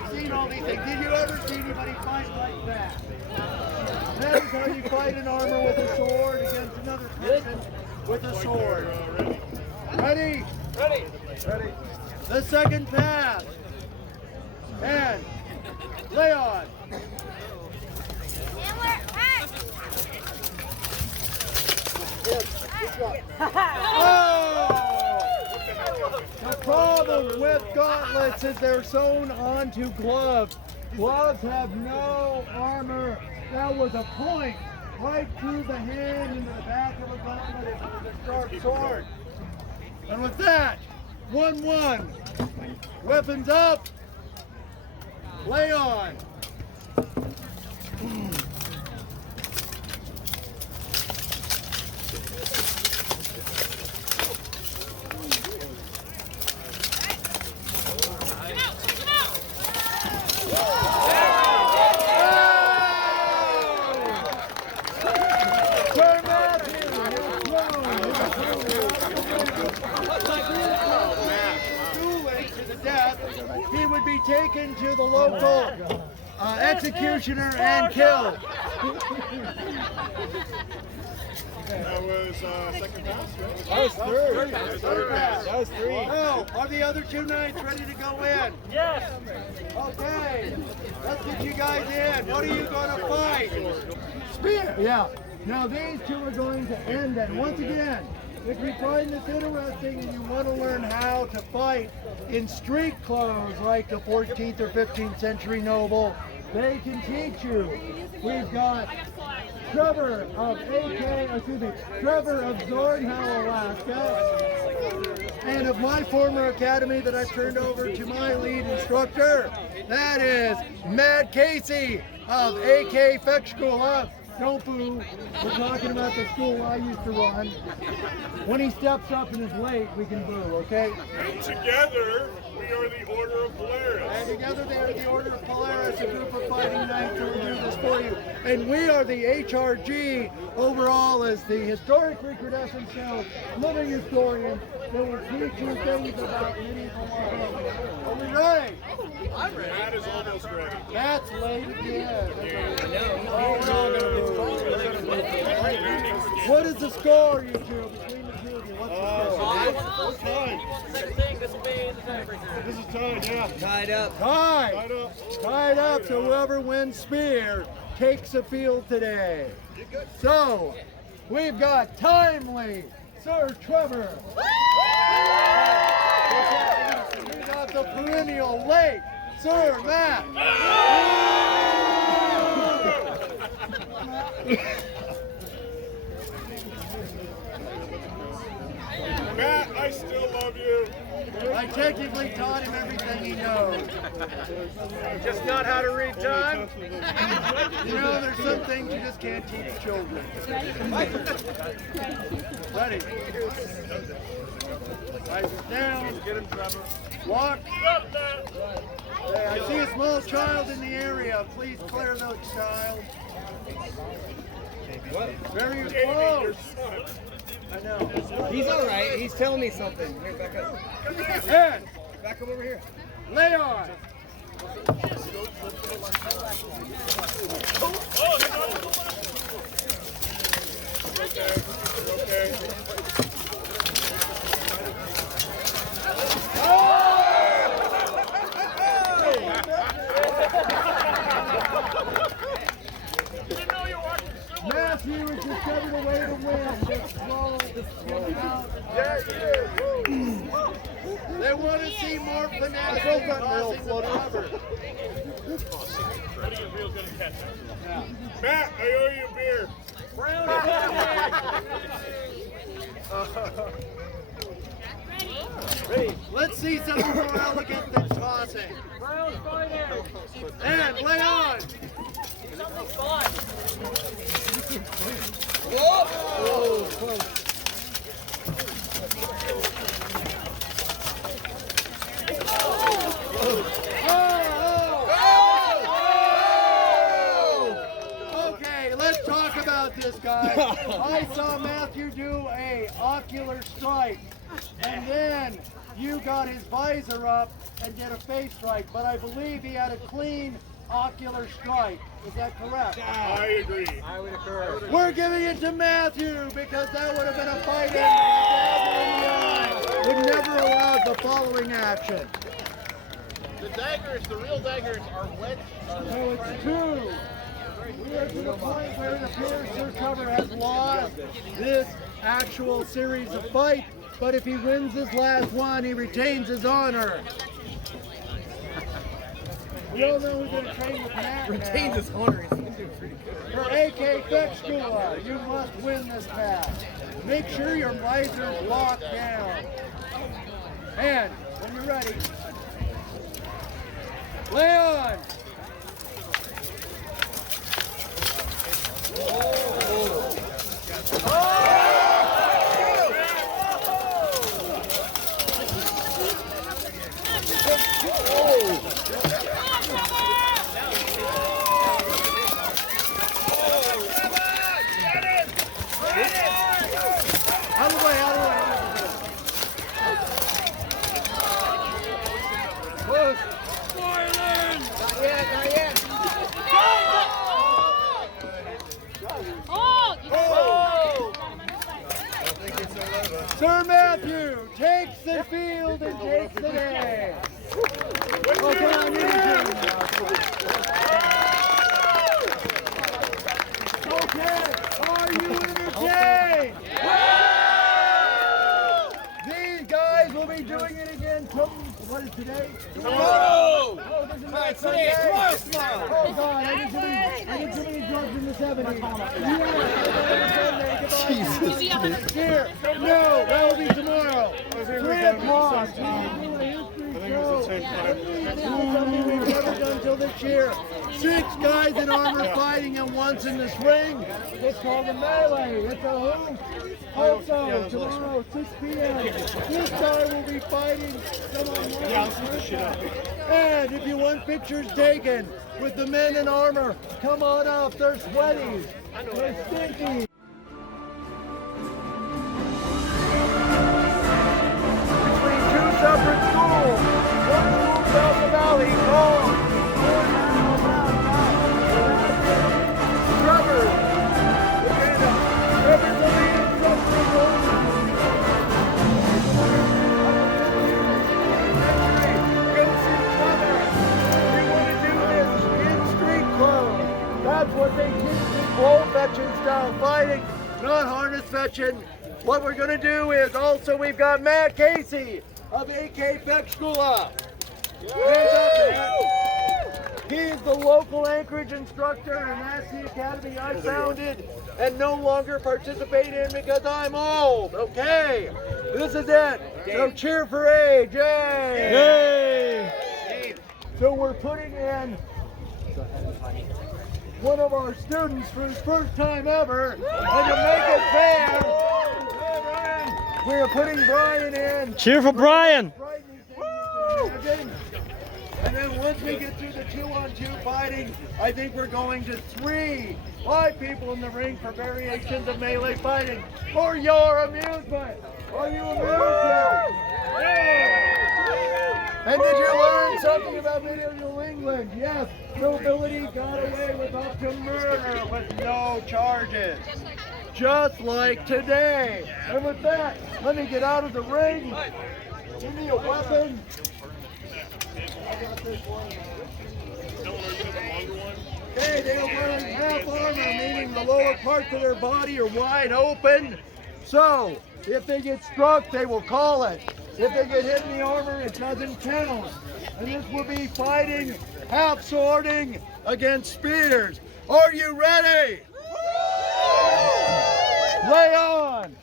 You've seen all these things. Did you ever see anybody fight like that? That is how you fight an armor with a sword against another person with a sword. Ready? Ready. Ready. The second pass. And lay on. Oh! The problem with gauntlets is they're sewn onto gloves. Gloves have no armor. That was a point right through the hand into the back of the gauntlet. It was a sharp sword. And with that, 1-1. Weapons up. Lay on. into the local executioner and killed. That was second pass, right? That was third. Third pass. That was three. Oh, are the other two knights ready to go in? Yes. Okay, let's get you guys in. What are you going to fight? Spear. Yeah. Now these two are going to end it. Once again, if you find this interesting and you want to learn how to fight in street clothes like the 14th or 15th century noble, they can teach you. We've got Trevor of Trevor of Zornhau, Alaska, and of my former academy that I've turned over to my lead instructor. That is Matt Casey of AK Fechschule. Don't boo. We're talking about the school I used to run. When he steps up and is late, we can boo, okay? And together, we are the Order of Polaris. And together they are the Order of Polaris, a group of fighting knights who will do this for you. And we are the HRG, overall as the historic recrudescent show, living historian that will teach you things about medieval law. Are we ready? I'm ready. Matt is almost ready. That's late again. What is the score, you two, between the two of you? What's the score? Time. Same thing. This will be the tiebreaker. This is time, yeah. Tied up. Tied. Tied up. Tied up, so whoever wins spear takes the field today. So, we've got timely Sir Trevor. We got the perennial late Sir Matt. Matt, I still love you. I technically taught him everything he knows. Just not how to read time. You know, there's some things you just can't teach children. Ready. Rise down. Get him, Trevor. Walk. Hey, I see a small child in the area. Please clear the child. Very Jamie, your close. son. I know. He's all right. He's telling me something. Here, back up. Head. Back up over here. Lay on. Okay. Matthew is discovered a way to win. Just swallow the skin out. They want to see more finesse in crossing the cover. Matt, I owe you a beer. Let's see something more elegant than tossing. And lay on. Whoa! Close. Okay, let's talk about this guy. I saw Matthew do a ocular strike, and then you got his visor up and did a face strike, but I believe he had a clean ocular strike. Is that correct? I agree. I would occur. We're giving it to Matthew because that would have been a fight in. Would never allow the following action. The daggers, the real daggers, are wedged. So it's two. We are to the point where it appears Sir Trevor has lost this actual series of fights, but if he wins this last one, he retains his honor. We all know who's going to train with Matt Retains now. his honor. He's doing pretty good. For AK Fechschule, you must win this match. Make sure your visor is locked down. And when you're ready, lay on. Out of the way, out of the way. Close. the field and takes the day. Oh, come on, Eugene. Okay, are you entertained? These guys will be doing it again. What is today? Tomorrow! Oh, this is Alright, Sunday. tomorrow. Oh God, I did too many drugs in the 70s. Jesus. Here, no, that will be tomorrow. 3 o'clock. Something we've never done till this year. 6 guys in armor fighting at once in this ring. It's called a melee. It's a hoop. Also, tomorrow, 6 p.m., this guy will be fighting someone. And if you want pictures taken with the men in armor, come on up. They're sweaty. They're stinky. Between 2 separate schools. One school south of the valley called Trevor. Trevor's the lead instructor of That's what they teach in blow fetching style fighting, not harness fetching. What we're going to do is also we've got Matt Casey of AK Pekskula. Hands up, Matt. He's the local Anchorage instructor, and that's the academy I founded and no longer participate in because I'm old. Okay, this is it. So cheer for age. Yay! Yay! So we're putting in one of our students for his first time ever, and to make it fair, we're putting Brian in. Cheer for Brian! And then once we get through the 2-on-2 fighting, I think we're going to 5 people in the ring for variations of melee fighting for your amusement. Are you amused yet? And did you learn something about medieval England? Yes, nobility got away with up to murder with no charges. Just like today. And with that, let me get out of the ring. Give me a weapon. I got this one. Okay, they're wearing half armor, meaning the lower parts of their body are wide open. So, if they get struck, they will call it. If they get hit in the armor, it doesn't count. And this will be fighting, half-swording against spears. Are you ready? Lay on!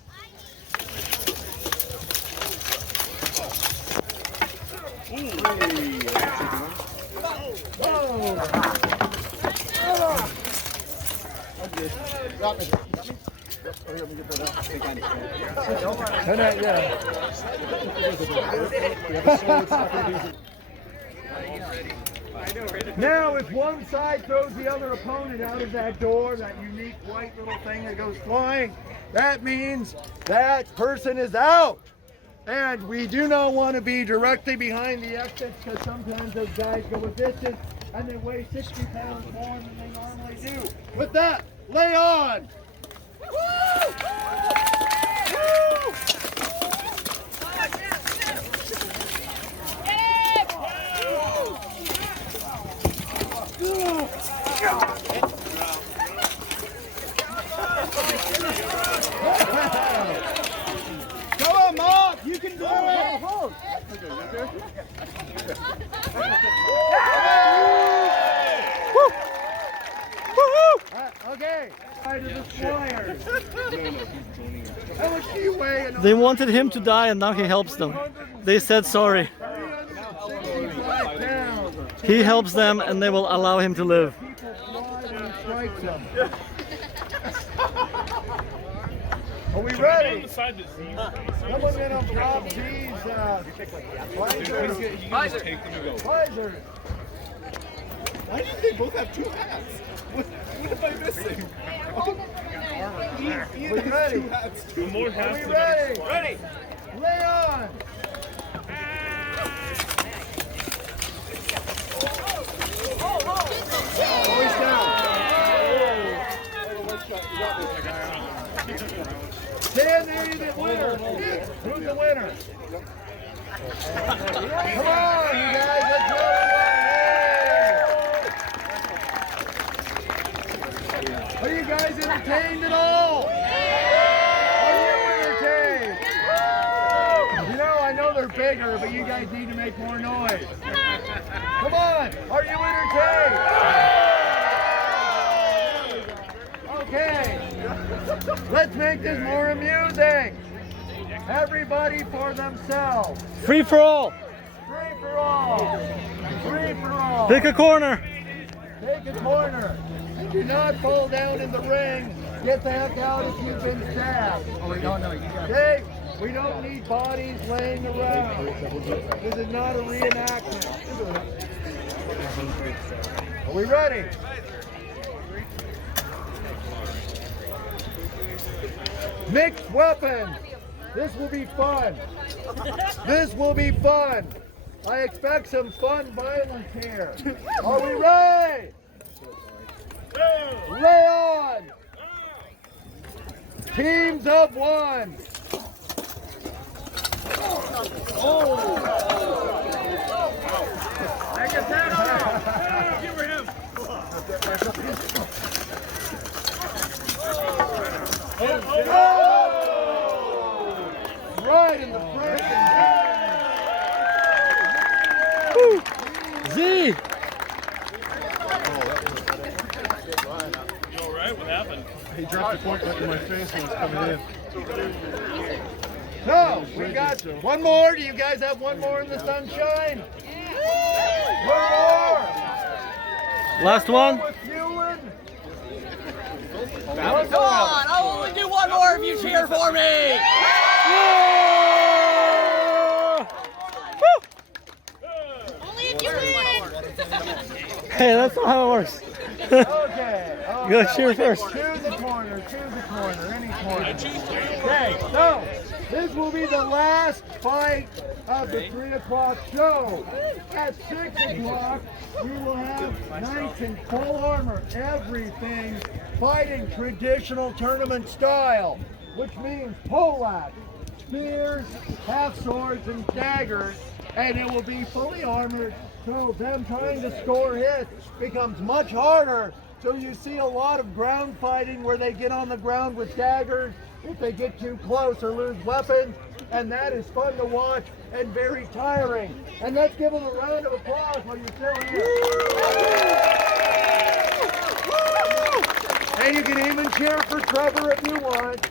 Now, if one side throws the other opponent out of that door, that unique white little thing that goes flying, that means that person is out. And we do not want to be directly behind the exits because sometimes those guys go a distance and they weigh 60 pounds more than they normally do. With that, lay on! Come on, Mark! You can do it! Okay. How much do you weigh? They wanted him to die and now he helps them. They said sorry. He helps them and they will allow him to live. Are we ready? Someone gonna drop these visors. Why do they both have 2 hats? What am I missing? We ready? The more hats, We the ready? better. Ready. Lay on. Voice down. Stand there, the winner. Who's the winner? Come on, you guys, let's go. Hey. Are you guys entertained at all? Are you entertained? You know, I know they're bigger, but you guys need to make more noise. Come on, are you entertained? Okay, let's make this more amusing. Everybody for themselves. Free for all. Free for all. Free for all. Pick a corner. Take a corner. And do not fall down in the ring. Get the heck out if you've been stabbed. Oh, we don't know. You got Okay? We don't need bodies laying around. This is not a reenactment. Are we ready? Mixed weapons. This will be fun. This will be fun. I expect some fun violence here. Are we ready? Lay on. Teams of one. Right in the frickin' Z. You alright? What happened? He dropped a point right in my face when I was coming in. No, we got one more. Do you guys have one more in the sunshine? One more. Last one. Come on, I'll only do one more if you cheer for me. Only if you win. Hey, that's not how it works. Okay. You gotta cheer first. Choose a corner, any corner. Okay, so this will be the last fight of the 3 o'clock show. At 6 o'clock, we will have knights in full armor, everything fighting traditional tournament style, which means poleaxe, spears, half swords, and daggers, and it will be fully armored. So them trying to score hits becomes much harder. So you see a lot of ground fighting where they get on the ground with daggers if they get too close or lose weapons. And that is fun to watch and very tiring. And let's give them a round of applause while you're still here. And you can even cheer for Trevor if you want.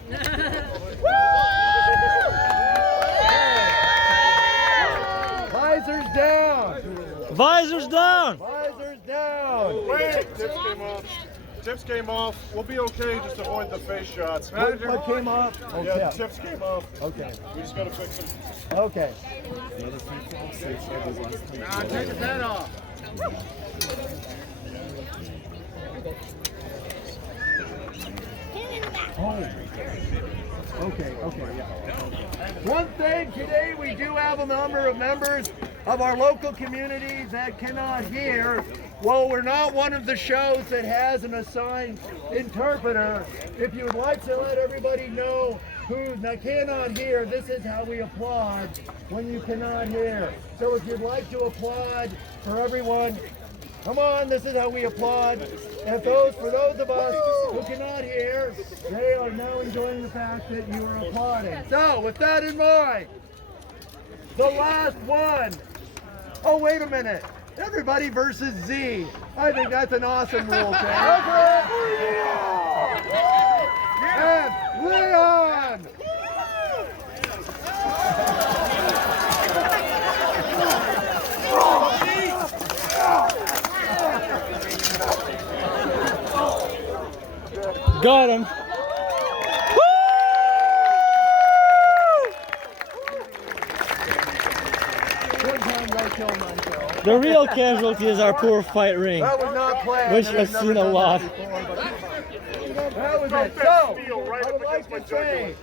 Visors down. Visors down. Visors down. Wait! Tips came off. Tips came off. We'll be okay. Just avoid the face shots. What came off? Okay. Yeah, the tips came off. Okay. We just gotta fix them. Okay. Take his head off. Okay, yeah. One thing, today we do have a number of members of our local community that cannot hear. Well, we're not one of the shows that has an assigned interpreter. If you would like to let everybody know who cannot hear, this is how we applaud when you cannot hear. So if you'd like to applaud for everyone, come on, this is how we applaud. And for those of us who cannot hear, they are now enjoying the fact that you are applauding. So, with that in mind, the last one. Oh, wait a minute. Everybody versus Z. I think that's an awesome rule, Trevor. And Leon. Got him. The real casualty is our poor fight ring, That was not planned. which I've seen a lot. That was it. So, I would like to say,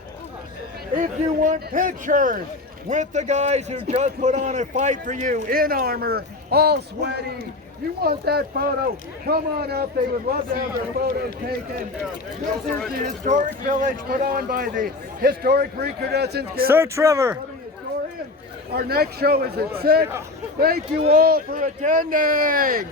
if you want pictures with the guys who just put on a fight for you in armor, all sweaty, you want that photo, come on up. They would love to have their photos taken. This is the historic village put on by the Historic Recrudescence Guild. Sir Trevor. Our next show is at 6. Thank you all for attending.